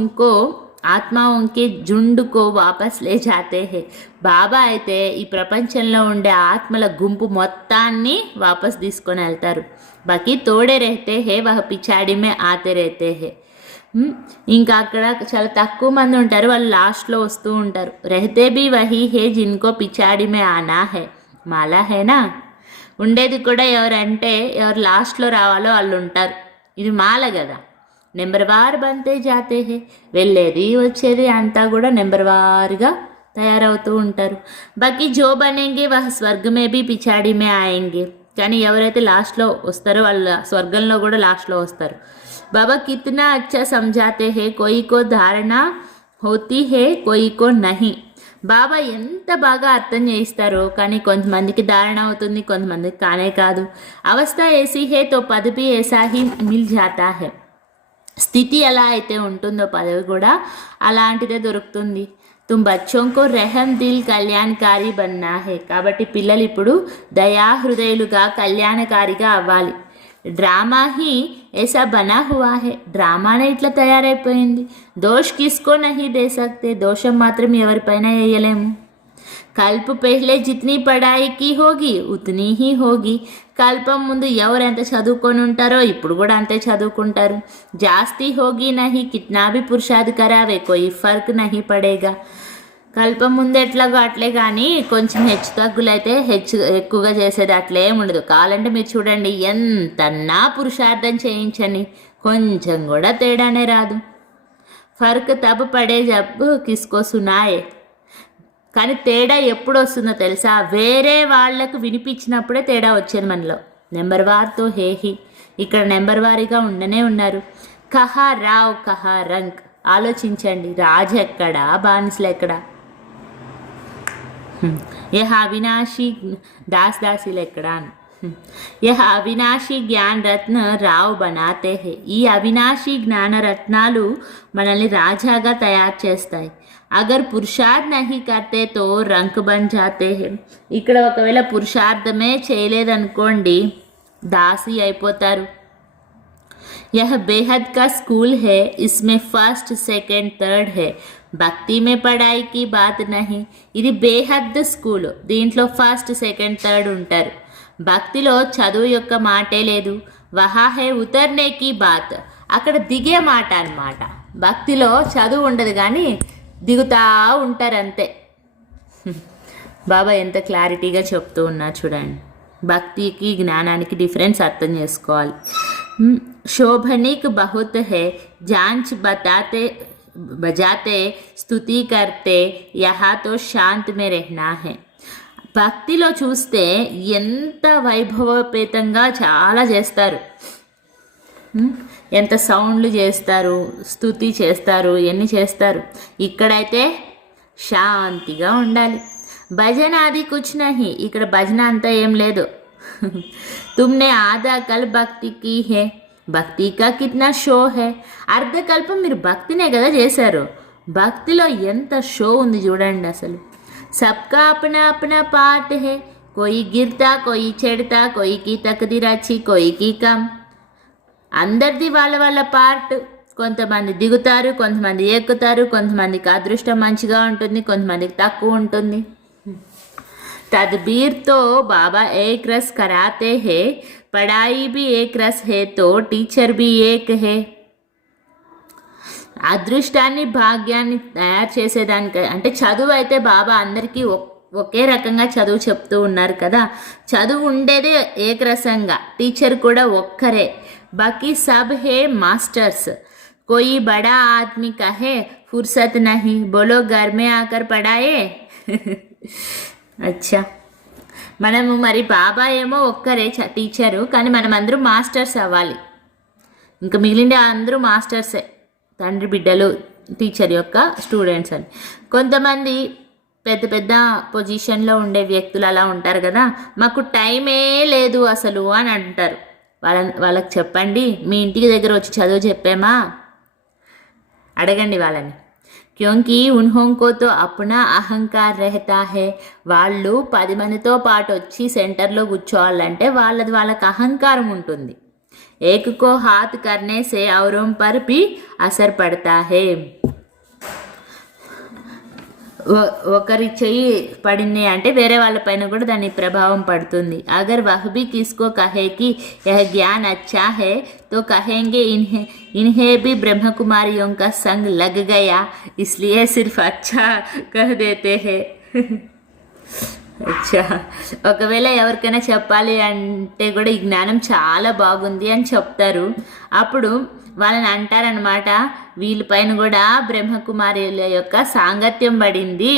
జుండుకో వాపస్ లే జాతే హే. బాబా అయితే ఈ ప్రపంచంలో ఉండే ఆత్మల గుంపు మొత్తాన్ని వాపస్ తీసుకొని వెళ్తారు. బాకీ తోడే రెహతే హే వహ పిచాడి మే ఆతే రెహతే హే. ఇంకా అక్కడ చాలా తక్కువ మంది ఉంటారు, వాళ్ళు లాస్ట్లో వస్తూ ఉంటారు. రెహతే బి వహీ హే జిన్కో పిచాడి మే ఆనా హే. మాలా హేనా. ఉండేది కూడా ఎవరంటే ఎవరు లాస్ట్లో రావాలో వాళ్ళు ఉంటారు. ఇది మాల కదా. నెంబర్ వార్ బంతే జాతే హే. వెళ్ళేది వచ్చేది అంతా కూడా నెంబర్ వారుగా తయారవుతూ ఉంటారు. బాకీ జో బనేంగే వహ స్వర్గ మే బి పిచాడి మే ఆయేంగే. కానీ ఎవరైతే లాస్ట్లో వస్తారో వాళ్ళు స్వర్గంలో కూడా లాస్ట్లో వస్తారు. బాబా కిత్నా అచ్చా సమझाते हैं, कोई को धारणा होती है कोई को नहीं. బాబా ఎంత బాగా అర్థం చేయిస్తారో కానీ కొంతమందికి ధారణ అవుతుంది, కొంతమందికి కానే కాదు. అవస్థ ఏసీ హే తో పదవి ఏసా హీ మిల్ జాతా హే. స్థితి ఎలా అయితే ఉంటుందో పదవి కూడా అలాంటిదే దొరుకుతుంది. తుమ్ బచ్చోంకో రెహం దిల్ కళ్యాణకారి బన్నా హే. కాబట్టి పిల్లలు ఇప్పుడు దయాహృదయులుగా కళ్యాణకారిగా అవ్వాలి. డ్రామా హీ ऐसा बना हुआ है. డ్రామానే ఇట్లా తయారైపోయింది. దోష్ కిస్కో నహీ దే సక్తే. దోషం మాత్రం ఎవరిపైన వేయలేము. కల్ప పెహ్లే జిత్నీ పడాయి కి హోగి ఉతనీ హీ హోగి. కల్పం ముందు ఎవరు ఎంత చదువుకొని ఉంటారో ఇప్పుడు కూడా అంతే చదువుకుంటారు. జాస్తి హోగి నహీ కిత్నా భీ పురుషార్థ్ కరావే కోయి ఫర్క్ నహీ పడేగా. కల్పం ముందు ఎట్లాగో అట్లే, కానీ కొంచెం హెచ్చు తగ్గులైతే ఎక్కువగా చేసేది అట్లే ఉండదు. కావాలంటే మీరు చూడండి, ఎంతన్నా పురుషార్థం చేయించని కొంచెం కూడా తేడానే రాదు. ఫర్క్ తబ్ పడే జబ్ కిస్కో సునాయే. కానీ తేడా ఎప్పుడు వస్తుందో తెలుసా? వేరే వాళ్లకు వినిపించినప్పుడే తేడా వచ్చేది మనలో. నెంబర్ వార్తో హేహి. ఇక్కడ నెంబర్ వారీగా ఉండనే ఉన్నారు. కహా రావ్ కహా రంక్. ఆలోచించండి, రాజు ఎక్కడా, బానిసలు ఎక్కడా? యహ అవినాశి దాస్ దాసీలు ఎక్కడా? యహ అవినాశి జ్ఞాన రత్న రావు బనాతే హే. ఈ అవినాశి జ్ఞానరత్నాలు మనల్ని రాజాగా తయారు చేస్తాయి. అగర్ పురుషార్థ్ నహీ కర్తే తో రంక్ బన్ జాతే హే. ఇక్కడ ఒకవేళ పురుషార్థమే చేయలేదనుకోండి, దాసి అయిపోతారు. यह बेहद का स्कूल है, इसमें फर्स्ट सेकंड थर्ड है. భక్తి మే పడాయి కి బాత్ నహీ. ఇది బేహద్ స్కూల్. దీంట్లో ఫస్ట్ సెకండ్ థర్డ్ ఉంటారు. భక్తిలో చదువు యొక్క మాటే లేదు. వహా హే ఉతర్నే కి బాత్. అక్కడ దిగే మాట అన్నమాట. భక్తిలో చదువు ఉండదు కానీ దిగుతా ఉంటారు అంతే. బాబా ఎంత క్లారిటీగా చెప్తూ ఉన్నా చూడండి. భక్తికి జ్ఞానానికి డిఫరెన్స్ అర్థం చేసుకోవాలి. शोभनिक बहुत है, जांच बताते बजाते स्तुति करते, यहाँ तो शांत में रहना है. భక్తిలో చూస్తే ఎంత వైభవపేతంగా చాలా చేస్తారు, ఎంత సౌండ్లు చేస్తారు, స్తుతి చేస్తారు, ఎన్ని చేస్తారు. ఇక్కడైతే శాంతిగా ఉండాలి. భజన అది కుచ్ నహీ. ఇక్కడ భజన అంతా ఏం లేదు. तुमने आधा कल भक्ति की है, భక్తి కా కిత్నా షో హే. అర్ధకల్పం మీరు భక్తినే కదా చేశారు. భక్తిలో ఎంత షో ఉంది చూడండి అసలు. సబ్కా అప్నా అప్నా పార్ట్ హే, కోయి గిర్తా కోయి చెడతా, కోయి కి తక్దీర్ అచ్చి కోయి కి కమ్. అందరిది వాళ్ళ వాళ్ళ పార్ట్. కొంతమంది దిగుతారు, కొంతమంది ఎక్కుతారు, కొంతమందికి అదృష్టం మంచిగా ఉంటుంది, కొంతమందికి తక్కువ ఉంటుంది. तदबीर तो बाबा एक रस कराते हैं, पढ़ाई भी एक रस है तो टीचर भी एक है. అదృష్టాన్ని భాగ్యాన్ని తయారు చేసేదానికి అంటే చదువు అయితే బాబా అందరికీ ఒకే రకంగా చదువు చెప్తూ ఉన్నారు కదా. చదువు ఉండేదే ఏకరసంగా, టీచర్ కూడా ఒక్కరే. బాకీ సబ్ హే మాస్టర్స్. కోయి బడా ఆద్మీ కహే ఫుర్సత్ నహీ, బోలో ఘర్ మే ఆకర్ పడాయే. అచ్చా, మనము మరి బాబా ఏమో ఒక్కరే టీచరు, కానీ మనం అందరూ మాస్టర్స్ అవ్వాలి. ఇంకా మిగిలిన అందరూ మాస్టర్సే, తండ్రి బిడ్డలు, టీచర్ యొక్క స్టూడెంట్స్ అని. కొంతమంది పెద్ద పెద్ద పొజిషన్లో ఉండే వ్యక్తులు అలా ఉంటారు కదా, మాకు టైమే లేదు అసలు అని అంటారు. వాళ్ళకి చెప్పండి, మీ ఇంటికి దగ్గర వచ్చి చదువు చెప్పేమా అడగండి వాళ్ళని. క్యోంకి ఉన్హోంకో తో అప్నా అహంకార్ రెహతా హే. వాళ్ళు 10 మందితో పాటు వచ్చి సెంటర్లో కూర్చోవాలంటే వాళ్ళకి అహంకారం ఉంటుంది. ఏకో హాత్ కర్నే సే ఔరోం పర్ భీ అసర్ పడతా హే. ఒకరి చెయ్యి పడింది అంటే వేరే వాళ్ళపైన కూడా దాని ప్రభావం పడుతుంది. అగర్ వహ్ భీ కిస్కో కహే కి యహ్ జ్ఞాన్ అచ్చా హే తో కహేంగే ఇన్హే భీ బ్రహ్మ కుమారియోं का संग लग गया, इसलिए सिर्फ अच्छा कह देते हैं. అచ్చా, ఒకవేళ ఎవరికైనా చెప్పాలి అంటే కూడా ఈ జ్ఞానం చాలా బాగుంది అని చెప్తారు. అప్పుడు వాళ్ళని అంటారనమాట, వీళ్ళపైన కూడా బ్రహ్మకుమారుల యొక్క సాంగత్యం పడింది,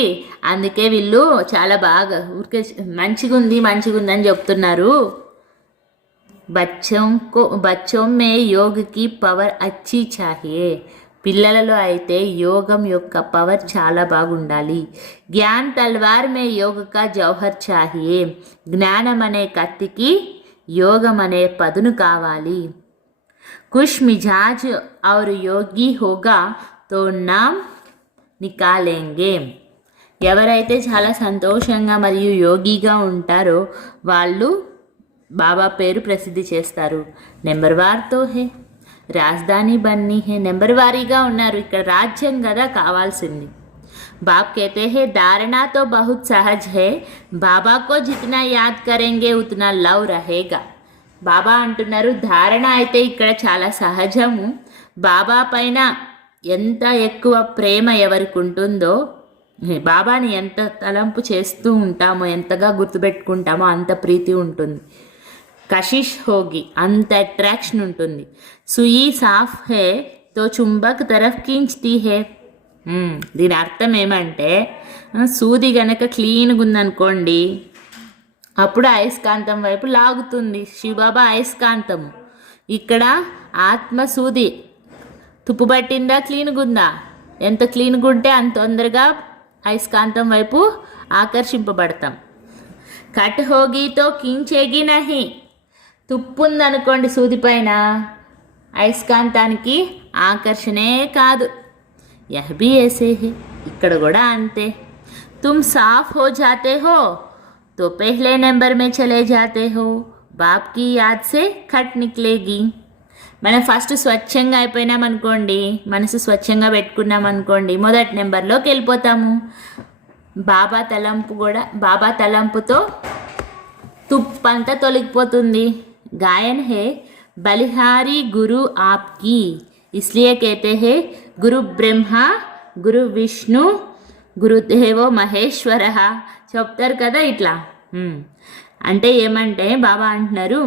అందుకే వీళ్ళు చాలా బాగా ఊరికే మంచిగుంది అని చెప్తున్నారు. బచ్చోं में योग की పవర్ अच्छी चाहिए. పిల్లలలో అయితే యోగం యొక్క పవర్ చాలా బాగుండాలి. జ్ఞాన్ తల్వార్ మే యోగ కా జౌహర్ చాహియే. జ్ఞానం అనే కత్తికి యోగం అనే పదును కావాలి. కుష్ మిజాజ్ ఔర్ యోగి హోగా తో నామ్ నికాలేంగే. ఎవరైతే చాలా సంతోషంగా మరియు యోగిగా ఉంటారో వాళ్ళు బాబా పేరు ప్రసిద్ధి చేస్తారు. నెంబర్ వార్తో హే రాజధాని బన్నీ హే. నెంబర్ వారీగా ఉన్నారు, ఇక్కడ రాజ్యం కదా కావాల్సింది. బాబ్ कहते हैं धारणा तो बहुत सहज है, बाबा को जितना याद करेंगे उतना लव रहेगा. బాబా అంటున్నారు ధారణ అయితే ఇక్కడ చాలా సహజము, బాబా పైన ఎంత ఎక్కువ ప్రేమ ఎవరికి ఉంటుందో, బాబాని ఎంత తలంపు చేస్తూ ఉంటామో, ఎంతగా గుర్తుపెట్టుకుంటామో అంత ప్రీతి ఉంటుంది. కషిష్ హోగి, అంత అట్రాక్షన్ ఉంటుంది. సుయి సాఫ్ హే తో చుంబక్ తరఫ్ కించ్తీ హే. దీని అర్థం ఏమంటే సూది గనక క్లీన్గా ఉందనుకోండి అప్పుడు అయస్కాంతం వైపు లాగుతుంది. శివబాబా అయస్కాంతము, ఇక్కడ ఆత్మ సూది. తుప్పు పట్టిందా, క్లీన్గా ఉందా? ఎంత క్లీన్గా ఉంటే అంత తొందరగా అయస్కాంతం వైపు ఆకర్షింపబడతాం. కట్ హోగీతో కించేగి నహి. తుప్పు ఉందనుకోండి సూది పైన, అయస్కాంతానికి ఆకర్షణే కాదు. యహ్బీ ऐसे ही, ఇక్కడ కూడా అంతే. తుమ్ సాఫ్ హో జాతే హో तो पहले नंबर में चले जाते हो, बाप की याद से खट निकलेगी. మనం ఫస్ట్ స్వచ్ఛంగా అయిపోయినామనుకోండి, మనసు స్వచ్ఛంగా పెట్టుకున్నామనుకోండి, మొదటి నెంబర్లోకి వెళ్ళిపోతాము. బాబా తలంపుతో తుప్పంతా తొలగిపోతుంది. గాయన్ హే బలిహారీ గురు ఆప్కి, ఇస్లియే कहते हैं గురు బ్రహ్మ గురు విష్ణు గురుదేవో మహేశ్వర. చెప్తారు కదా ఇట్లా. అంటే ఏమంటే బాబా అంటున్నారు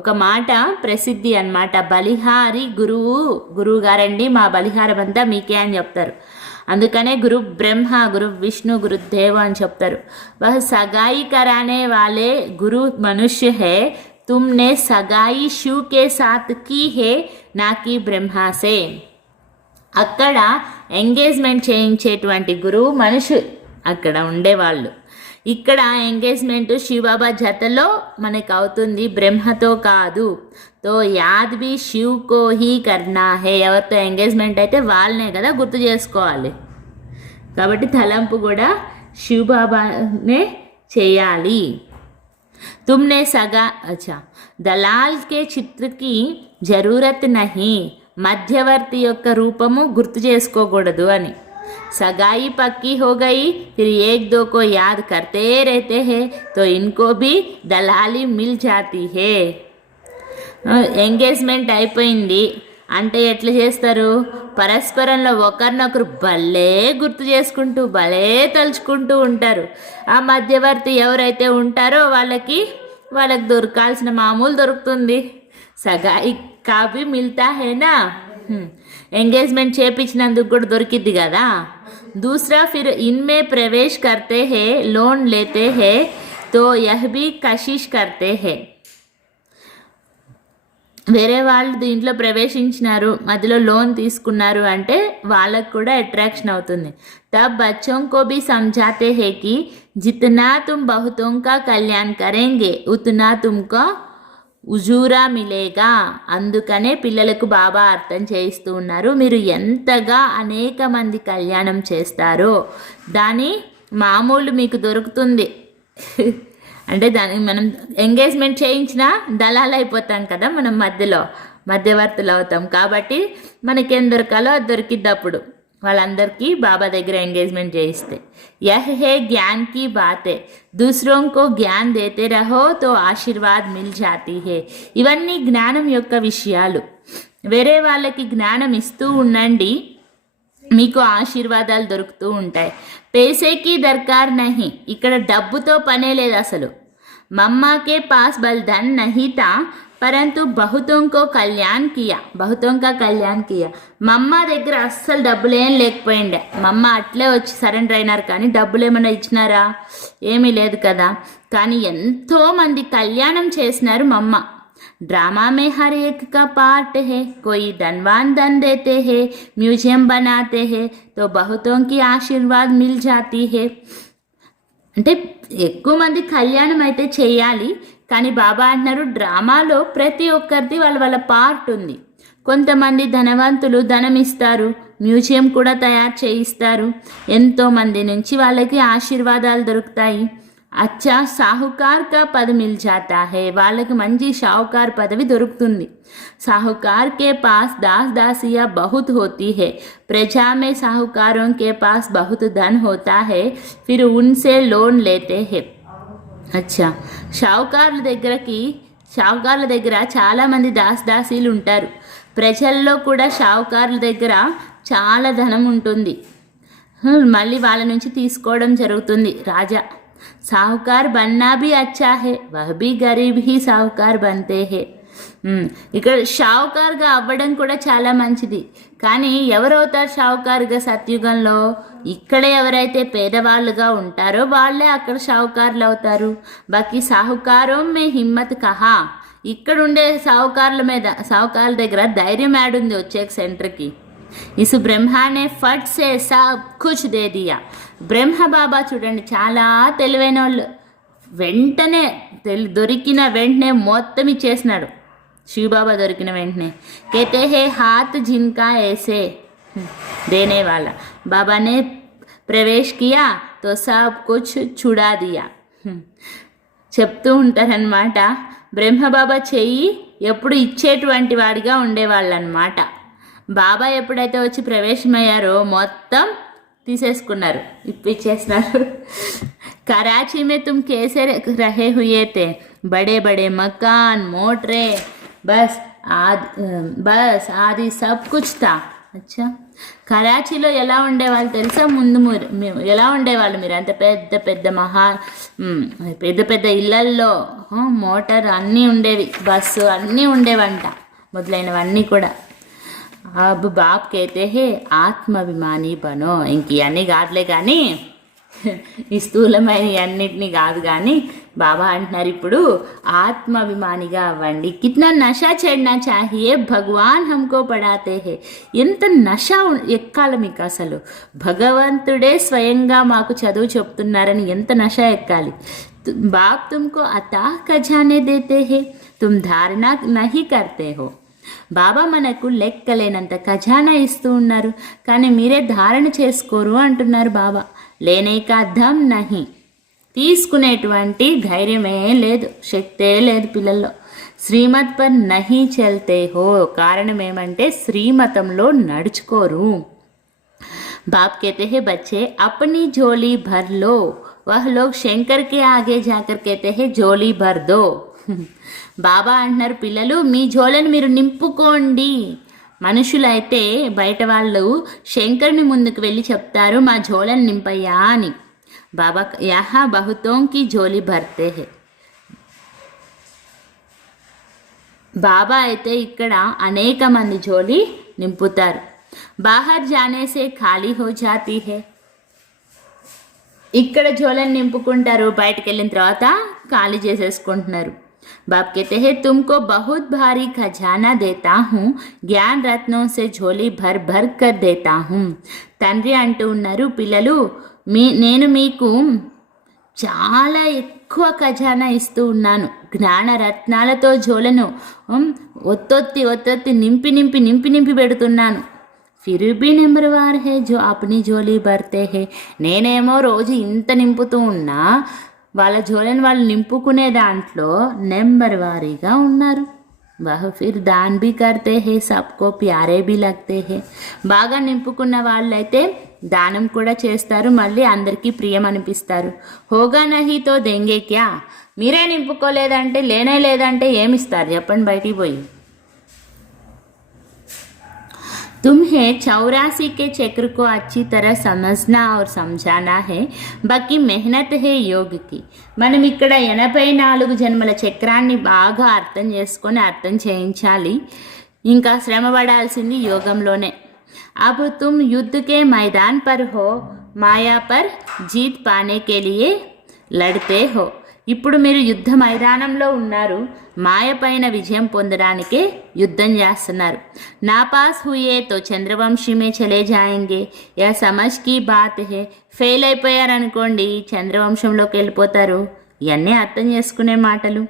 ఒక మాట ప్రసిద్ధి అన్నమాట, బలిహారి గురువు గారండి, మా బలిహారం అంతా మీకే అని చెప్తారు. అందుకనే గురు బ్రహ్మ గురు విష్ణు గురుదేవ అని చెప్తారు. వహ సగాయి కరానే వాలే గురు మనుష్య హే, తుమ్నే సగాయి శివ్ కే సాత్ కీ హే నాకి బ్రహ్మాసే. అక్కడ ఎంగేజ్మెంట్ చేయించేటువంటి గురువు మనుషు అక్కడ ఉండేవాళ్ళు. ఇక్కడ ఎంగేజ్మెంట్ శివబాబా జతలో మనకు అవుతుంది, బ్రహ్మతో కాదు. తో యాద్ బి శివ్ కో హీ కర్నా హే. ఎవరితో ఎంగేజ్మెంట్ అయితే వాళ్ళనే కదా గుర్తు చేసుకోవాలి. కాబట్టి తలంపు కూడా శివబాబానే చేయాలి. తుమ్నే దలాల్ కే చిత్రకి జరూరత్ నహి. మధ్యవర్తి యొక్క రూపము గుర్తు చేసుకోకూడదు అని. सगाई पक्की हो गई, फिर एक दो को याद करते रहते हैं तो इनको भी दलाली मिल जाती है. ఎంగేజ్మెంట్ అయిపోయింది అంటే ఎట్లా చేస్తారు, పరస్పరంలో ఒకరినొకరు భలే గుర్తు చేసుకుంటూ భలే తలుచుకుంటూ ఉంటారు. ఆ మధ్యవర్తి ఎవరైతే ఉంటారో వాళ్ళకి దొరకాల్సిన మామూలు దొరుకుతుంది. సగాయి కాపీ మిల్తా హేనా, ఎంగేజ్మెంట్ చేపించినందుకు కూడా దొరికిద్ది కదా. दूसरा फिर इनमें प्रवेश करते हैं, लोन लेते हैं तो यह भी कशिश करते हैं. వేరే వాళ్ళు దీంట్లో ప్రవేశించినారు, మధ్యలో లోన్ తీసుకున్నారు అంటే వాళ్ళకు కూడా అట్రాక్షన్ అవుతుంది. తబ్ బచ్చోं को भी समझाते हैं कि जितना तुम बहुतों का कल्याण करेंगे उतना तुमको ఉజూరా మిలేగా. అందుకనే పిల్లలకు బాబా అర్థం చేయిస్తూ ఉన్నారు, మీరు ఎంతగా అనేక మంది కళ్యాణం చేస్తారో దాని మామూలు మీకు దొరుకుతుంది. అంటే దానికి మనం ఎంగేజ్మెంట్ చేయించినా దళాలు అయిపోతాం కదా, మనం మధ్యవర్తులు అవుతాం. కాబట్టి మనకేం దొరకాలో అది దొరికిద్ది అప్పుడు వాళ్ళందరికీ బాబా దగ్గర ఎంగేజ్మెంట్ చేయిస్తే. యహ్ హే జ్ఞాన్ की बात है, दूसरों को ज्ञान देते रहो तो ఆశీర్వాద్ మిల్ జాతీ హే. ఇవన్నీ జ్ఞానం యొక్క విషయాలు. వేరే వాళ్ళకి జ్ఞానం ఇస్తూ ఉండండి, మీకు ఆశీర్వాదాలు దొరుకుతూ ఉంటాయి. పేసేకి దర్కార్ నహి, ఇక్కడ డబ్బుతో పనే లేదు అసలు. మమ్మాకే పాస్ బల్ ధన్ నహీ తా పరంతు బహుతోంకో కళ్యాణ్ కియా, బహుతోంకా కళ్యాణ్ కియా. మమ్మ దగ్గర అస్సలు డబ్బులు ఏం లేకపోయిండే, మమ్మ అట్లే వచ్చి సరెండర్ అయినారు, కానీ డబ్బులు ఏమైనా ఇచ్చినారా? ఏమీ లేదు కదా. కానీ ఎంతోమంది కళ్యాణం చేసినారు మమ్మ. ड्रामा में हर एक का पार्ट है, कोई धनवान धन देते हैं, म्यूजियम बनाते हैं तो बहुतों की आशीर्वाद मिल जाती है. అంటే ఎక్కువ మంది కళ్యాణం అయితే చేయాలి, కానీ బాబా అంటున్నారు డ్రామాలో ప్రతి ఒక్కరిది వాళ్ళ వాళ్ళ పార్ట్ ఉంది. కొంతమంది ధనవంతులు ధనం ఇస్తారు, మ్యూజియం కూడా తయారు చేయిస్తారు, ఎంతోమంది నుంచి వాళ్ళకి ఆశీర్వాదాలు దొరుకుతాయి. అచ్చా సాహుకార్ కా పద మిల్ జాతా హే, వాళ్ళకి మంచి షాహుకార్ పదవి దొరుకుతుంది. साहूकार के पास दास दासियाँ बहुत होती है, प्रजा में साहूकारों के पास बहुत धन होता है, फिर उनसे लोन लेते हैं. అచ్చా, షావుకార్ల దగ్గర చాలామంది దాసీలు ఉంటారు. ప్రజల్లో కూడా షావుకారుల దగ్గర చాలా ధనం ఉంటుంది, మళ్ళీ వాళ్ళ నుంచి తీసుకోవడం జరుగుతుంది. రాజా साहूकार बनना भी अच्छा है, वह भी गरीब ही साहूकार बनते हैं. ఇక్కడ షావుకారుగా అవ్వడం కూడా చాలా మంచిది, కానీ ఎవరవుతారు షావుకారుగా సత్యుగంలో? ఇక్కడే ఎవరైతే పేదవాళ్ళుగా ఉంటారో వాళ్ళే అక్కడ షావుకారులు అవుతారు. బాకీ సాహుకారో మే హిమ్మత్ కహా, ఇక్కడ ఉండే సాహుకారుల దగ్గర ధైర్యం యాడుంది వచ్చే సెంటర్కి. ఇసు బ్రహ్మానే ఫట్ సే సబ్ కుచ్ దే దియా. బ్రహ్మ బాబా చూడండి చాలా తెలివైన వాళ్ళు, వెంటనే దొరికిన వెంటనే మొత్తం ఇచ్చేసినాడు. శివబాబా దొరికిన వెంటనే कहते हैं हाथ जिनका ऐसे देने वाला, बाबा ने प्रवेश किया तो सब कुछ छुड़ा दिया. చెప్తూ ఉంటారనమాట, బ్రహ్మబాబా చెయ్యి ఎప్పుడు ఇచ్చేటువంటి వాడిగా ఉండేవాళ్ళు అనమాట. బాబా ఎప్పుడైతే వచ్చి ప్రవేశమయ్యారో మొత్తం తీసేసుకున్నారు, ఇప్పించేస్తున్నారు. कराची में तुम कैसे रहे हुए थे, बड़े बड़े मकान मोटरे बस आदि सब कुछ था. అచ్చా, కరాచీలో ఎలా ఉండేవాళ్ళు తెలుసా? ముందు ఎలా ఉండేవాళ్ళు మీరు? అంత పెద్ద పెద్ద ఇళ్ళల్లో మోటార్ అన్నీ ఉండేవి, బస్సు అన్నీ ఉండేవంట, మొదలైనవన్నీ కూడా. అబ్ బాప్ कहते हैं ఆత్మాభిమాని బనో. ఇంక ఇవన్నీ కాదులే కానీ, ఈ స్థూలమైన అన్నిటినీ కాదు కానీ బాబా అంటున్నారు ఇప్పుడు ఆత్మాభిమానిగా అవ్వండి. కిత్నా నషా చెడ్నా చాహియే భగవాన్ హమ్కో పడాతే హే. ఎంత నష ఎక్కాలి మీకు అసలు, భగవంతుడే స్వయంగా మాకు చదువు చెప్తున్నారని ఎంత నష ఎక్కాలి. బాప్ తుమ్కో అతా ఖజానే దేతే హే, తుమ్ ధారణ నహీ కర్తే హో. బాబా మనకు లెక్కలేనంత ఖజానా ఇస్తూ ఉన్నారు, కానీ మీరే ధారణ చేసుకోరు అంటున్నారు బాబా. లేనేకా దమ్ నహి, తీసుకునేటువంటి ధైర్యమే లేదు, శక్తే లేదు పిల్లల్లో. శ్రీమత్ పర్ నహి చల్తే హో, కారణం ఏమంటే శ్రీమతంలో నడుచుకోరు. బాప్ कहते हैं बच्चे अपनी झोली भर लो, वह लोग शंकर के आगे जाकर कहते हैं झोली भर दो. బాబా అంటున్నారు పిల్లలు మీ జోలను మీరు నింపుకోండి. మనుషులైతే బయట వాళ్ళు శంకరుని ముందుకు వెళ్ళి చెప్తారు మా జోలను నింపయ్యా అని. బాబా యహా బహుతోంకి జోలి భర్తే హే. బాబా అయితే ఇక్కడ అనేక మంది జోలి నింపుతారు. బాహర్ జానేసే ఖాళీ హో జాతీ హే, ఇక్కడ జోలను నింపుకుంటారు, బయటకు వెళ్ళిన తర్వాత ఖాళీ చేసేసుకుంటున్నారు. बाप कहते हैं तुमको बहुत भारी खजाना देता हूँ, ज्ञान रत्नों से झोली भर भर कर देता हूँ. తండ్రి అంటూ ఉన్నారు పిల్లలు నేను మీకు చాలా ఎక్కువ ఖజానా ఇస్తూ ఉన్నాను, జ్ఞాన రత్నాలతో జోలను ఒత్తొత్తి నింపి నింపి నింపి నింపి పెడుతున్నాను. ఫిర్ భీ నెంబర్వార్ హే జో అప్నీ జోలీ భర్తే హే. నేనేమో రోజు ఇంత నింపుతూ ఉన్నా, వాళ్ళ జోలను వాళ్ళు నింపుకునే దాంట్లో నెంబర్ వారీగా ఉన్నారు. వహ ఫిర్ దాన్ భీ కర్తే హే, సబ్కో ప్యారే భీ లగ్తే హే. బాగా నింపుకున్న వాళ్ళైతే దానం కూడా చేస్తారు, మళ్ళీ అందరికీ ప్రియం అనిపిస్తారు. హోగా నహీ తో దెంగే క్యా, మీరే నింపుకోలేదంటే లేదంటే ఏమిస్తారు చెప్పండి బయటికి పోయి. तुम्हें 84 के चक्र को अच्छी तरह समझना और समझाना है बाकी मेहनत है योग की మనం ఇక్కడ 84 జన్మల చక్రాన్ని బాగా అర్థం చేసుకొని అర్థం చేయించాలి ఇంకా శ్రమ పడాల్సింది యోగంలోనే अब तुम युद्ध के मैदान पर हो माया पर जीत पाने के लिए लड़ते हो ఇప్పుడు మీరు యుద్ధ మైదానంలో ఉన్నారు మాయ పైన విజయం పొందడానికే యుద్ధం చేస్తున్నారు నాపాస్ హుయే తో చంద్రవంశీ మే చలే జాయేంగే యా సమజ్ కీ బాత్ హే ఫెయిల్ అయిపోయారనుకోండి చంద్రవంశంలోకి వెళ్ళిపోతారు ఇవన్నీ అర్థం చేసుకునే మాటలు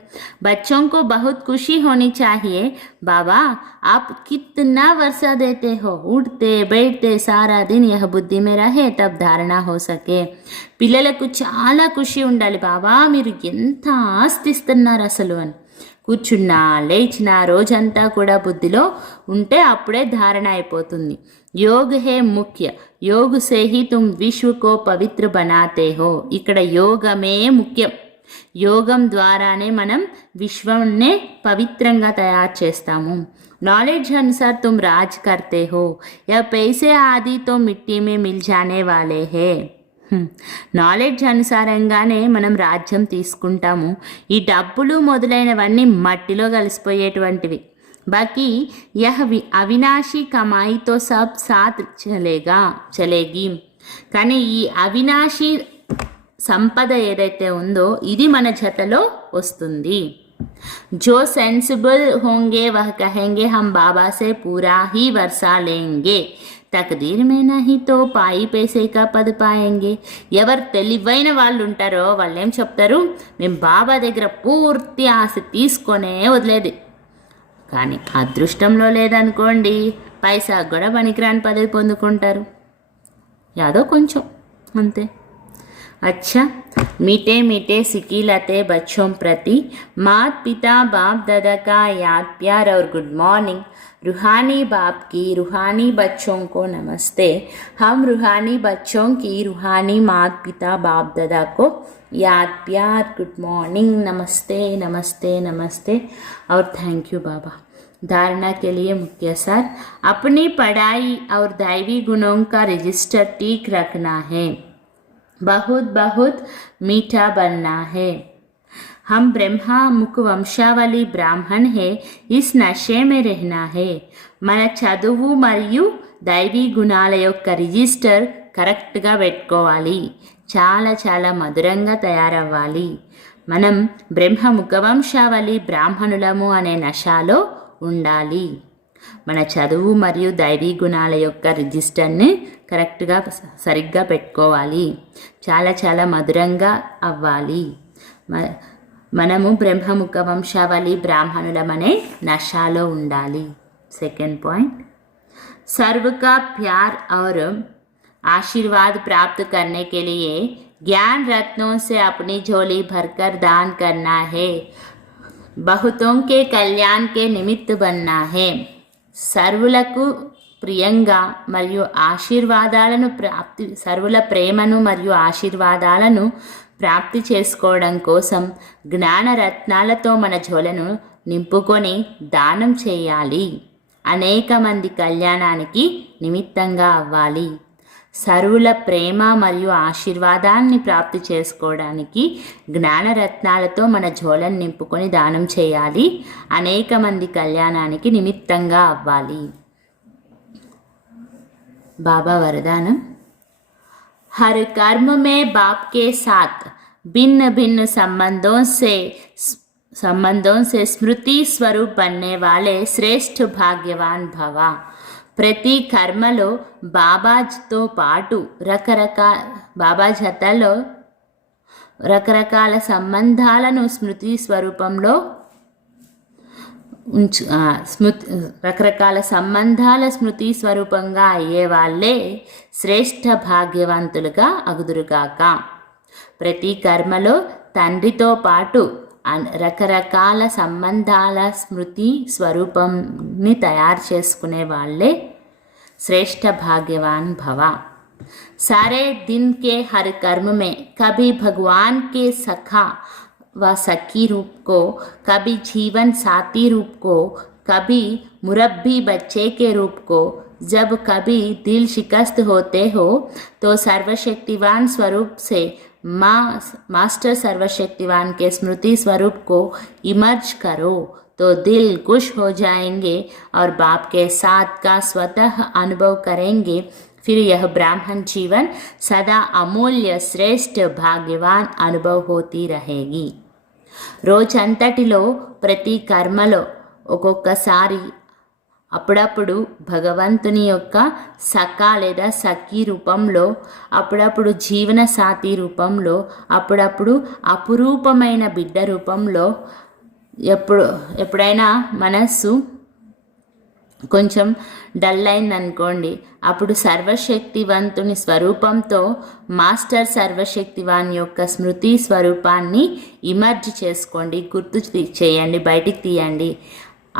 बच्चों को बहुत खुशी होनी चाहिए बाबा आप कितना वर्षा देते हो उठते बैठते सारा दिन यह बुद्धि में रहे तब धारणा हो सके పిల్లలకు చాలా ఖుషి ఉండాలి బాబా మీరు ఎంత ఆస్తిస్తున్నారు అసలు అని కూర్చున్నా లేచినా రోజంతా కూడా బుద్ధిలో ఉంటే అప్పుడే ధారణ అయిపోతుంది యోగ్ హే ముఖ్య యోగ్ సే హీ తుమ్ విశ్వ కో పవిత్ర బనాతే హో ఇక్కడ యోగమే ముఖ్యం యోగం ద్వారానే మనం విశ్వంనే పవిత్రంగా తయారు చేస్తాము नॉलेज अनुसार तुम राज करते हो या पैसे आदि तो मिट्टी में मिल जाने वाले हैं నాలెడ్జ్ అనుసారంగానే మనం రాజ్యం తీసుకుంటాము ఈ డబ్బులు మొదలైనవన్నీ మట్టిలో కలిసిపోయేటువంటివి బాకీ యహ్ అవినాశి కమాయితో సబ్ సాత్ చలేగి కానీ ఈ అవినాశి సంపద ఏదైతే ఉందో ఇది మన జతలో వస్తుంది जो सेंसिबल होंगे वह कहेंगे हम बाबा से पूरा ही वर्षा लेंगे तकदीर में नहीं तो पाई पैसे का पद पाएंगे ఎవరు తెలివైన వాళ్ళు ఉంటారో వాళ్ళు ఏం చెప్తారు మేము బాబా దగ్గర పూర్తి ఆశ తీసుకొనే వదిలేది కానీ అదృష్టంలో లేదనుకోండి పైసా కూడా పనికిరాని పదవి పొందుకుంటారు యాదో కొంచెం అంతే अच्छा मीठे मीठे सिकीलते बच्चों प्रति मात पिता बाप दादा का याद प्यार और गुड मॉर्निंग रूहानी बाप की रूहानी बच्चों को नमस्ते हम रूहानी बच्चों की रूहानी मात पिता बाप दादा को याद प्यार गुड मॉर्निंग नमस्ते नमस्ते नमस्ते और थैंक यू बाबा धारणा के लिए मुख्य सर अपनी पढ़ाई और दैवी गुणों का रजिस्टर ठीक रखना है बहुत बहुत मीठा बनना है हम ब्रह्मा मुख वंशावली ब्राह्मण है इस नशे में रहना है మన చదువు మరియు దైవీ గుణాల యొక్క రిజిస్టర్ కరెక్ట్గా పెట్టుకోవాలి చాలా చాలా మధురంగా తయారవ్వాలి మనం బ్రహ్మ ముఖవంశావళి బ్రాహ్మణులము అనే నశాలో ఉండాలి మన చదువు మరియు దైవీ గుణాల యొక్క రిజిస్టర్ని కరెక్ట్గా సరిగ్గా పెట్టుకోవాలి చాలా చాలా మధురంగా అవ్వాలి మనము బ్రహ్మముఖ వంశావళి బ్రాహ్మణులమనే నశాలో ఉండాలి सेकंड पॉइंट सर्व का प्यार और आशीर्वाद प्राप्त करने के लिए ज्ञान रत्नों से अपनी झोली भरकर दान करना है बहुतों के कल्याण के निमित्त बनना है సర్వులకు ప్రియంగా మరియు ఆశీర్వాదాలను ప్రాప్తి సర్వుల ప్రేమను మరియు ఆశీర్వాదాలను ప్రాప్తి చేసుకోవడం కోసం జ్ఞానరత్నాలతో మన జోలను నింపుకొని దానం చేయాలి అనేక మంది కళ్యాణానికి నిమిత్తంగా అవ్వాలి సర్వుల ప్రేమ మరియు ఆశీర్వాదాన్ని ప్రాప్తి చేసుకోవడానికి జ్ఞానరత్నాలతో మన జోలను నింపుకొని దానం చేయాలి అనేక మంది కళ్యాణానికి నిమిత్తంగా అవ్వాలి బాబా వరదానం हर कर्म में बाप के साथ भिन्न भिन्न संबंधों से स्मृति स्वरूप बनने वाले श्रेष्ठ भाग्यवान भव ప్రతి కర్మలో బాబాతో పాటు బాబా జతలో రకరకాల సంబంధాలను స్మృతి స్వరూపంలో రకరకాల సంబంధాల స్మృతి స్వరూపంగా అయ్యే వాళ్ళే శ్రేష్ఠ భాగ్యవంతులుగా అగుదురుగాక ప్రతి కర్మలో తండ్రితో పాటు రకరకాల సంబంధాల స్మృతి స్వరూపంని తయారు చేసుకునే వాళ్ళే శ్రేష్ఠ భాగ్యవాన్ భవ सारे दिन के हर कर्म में कभी भगवान के सखा व सखी रूप को कभी जीवन साथी रूप को कभी मुरब्बी बच्चे के रूप को जब कभी दिल शिकस्त होते हो तो सर्वशक्तिवान स्वरूप से मास्टर सर्वशक्तिवान के स्मृति स्वरूप को इमर्ज करो तो दिल खुश हो जाएंगे और बाप के साथ का स्वतः अनुभव करेंगे। फिर यह ब्राह्मण जीवन सदा अमूल्य श्रेष्ठ भाग्यवान अनुभव होती रहेगी। రోజంతటిలో ప్రతి కర్మలో ఒక్కొక్కసారి అప్పుడప్పుడు భగవంతుని యొక్క సఖా లేదా సఖీ రూపంలో, అప్పుడప్పుడు జీవన సాథీ రూపంలో, అప్పుడప్పుడు అపురూపమైన బిడ్డ రూపంలో, ఎప్పుడైనా మనస్సు కొంచెం డల్ అయిందనుకోండి, అప్పుడు సర్వశక్తివంతుని స్వరూపంతో మాస్టర్ సర్వశక్తివాన్ యొక్క స్మృతి స్వరూపాన్ని ఇమర్జ్ చేసుకోండి, గుర్తు చేయండి, బయటికి తీయండి.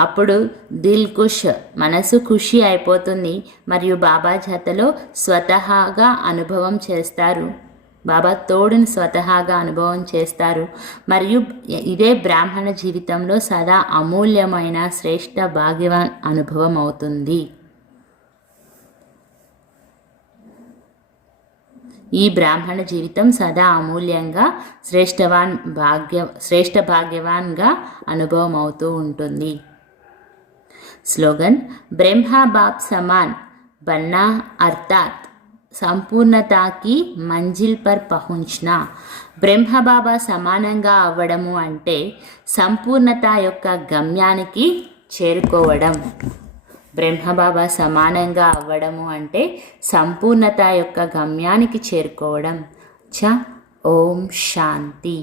అప్పుడు దిల్ ఖుష్, మనసు ఖుషి అయిపోతుంది మరియు బాబా జతలో స్వతహాగా అనుభవం చేస్తారు, బాబా తోడుని స్వతహాగా అనుభవం చేస్తారు. మరియు ఇదే బ్రాహ్మణ జీవితంలో సదా అమూల్యమైన శ్రేష్ఠ భాగ్యవాన్ అనుభవం అవుతుంది. ఈ బ్రాహ్మణ జీవితం సదా అమూల్యంగా శ్రేష్ఠ భాగ్యవాన్గా అనుభవం అవుతూ ఉంటుంది. స్లోగన్ బ్రహ్మా బాప్ సమాన్ బన్నా అర్థాత్ సంపూర్ణతాకి మంజిల్ పర్ పహుంచ్నా. బ్రహ్మబాబా సమానంగా అవ్వడము అంటే సంపూర్ణత యొక్క గమ్యానికి చేరుకోవడం. బ్రహ్మబాబా సమానంగా అవ్వడము అంటే సంపూర్ణత యొక్క గమ్యానికి చేరుకోవడం. ఓం శాంతి.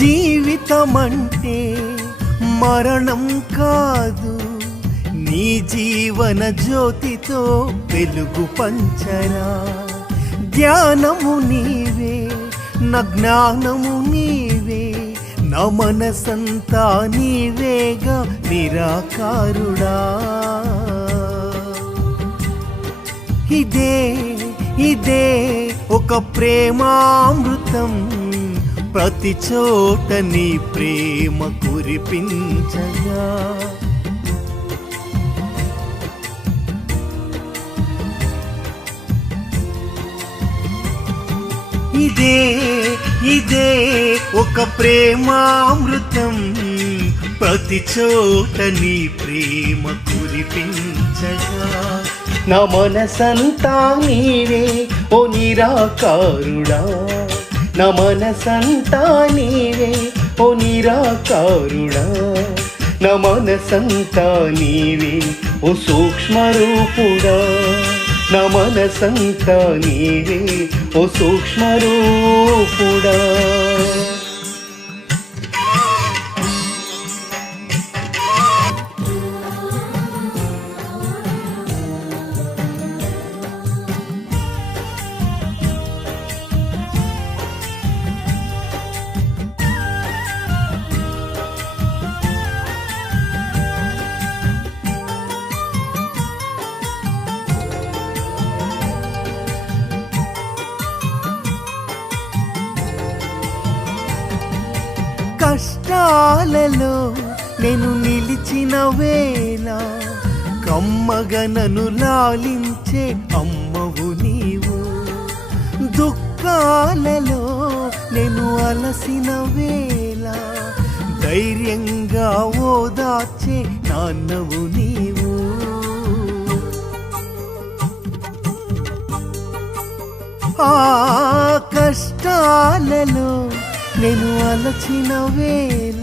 జీవితమంటే మరణం కాదు, నీ జీవన జ్యోతితో వెలుగు పంచరా. జ్ఞానము నీవే, నా జ్ఞానము నీవే, నా మనసంతా నీవేగా నిరాకారుడా. ఇదే ఒక ప్రేమామృతం, ప్రతి చోట నీ ప్రేమ కురిపించగా. ఇదే ఒక ప్రేమామృతం, ప్రతి చోట నీ ప్రేమ కురిపించగా. నా మనసంతా నీవే ఓ నిరాకారుడా, నా మనసంతా నీవే ఓ నిరాకారుడా. నా మనసంతా నీవే ఓ సూక్ష్మరూపుడా, నా మనసంతా నీవే ఓ సూక్ష్మరూపుడా. కష్టాలలో నేను నిలిచిన వేళ, కమ్మగా నన్ను లాలించే అమ్మవు నీవు. దుఃఖాలలో నేను అలసిన వేళ, ధైర్యంగా ఓదార్చే నాన్నవు నీవు. ఆ కష్టాలలో నేను అలచిన వేళ,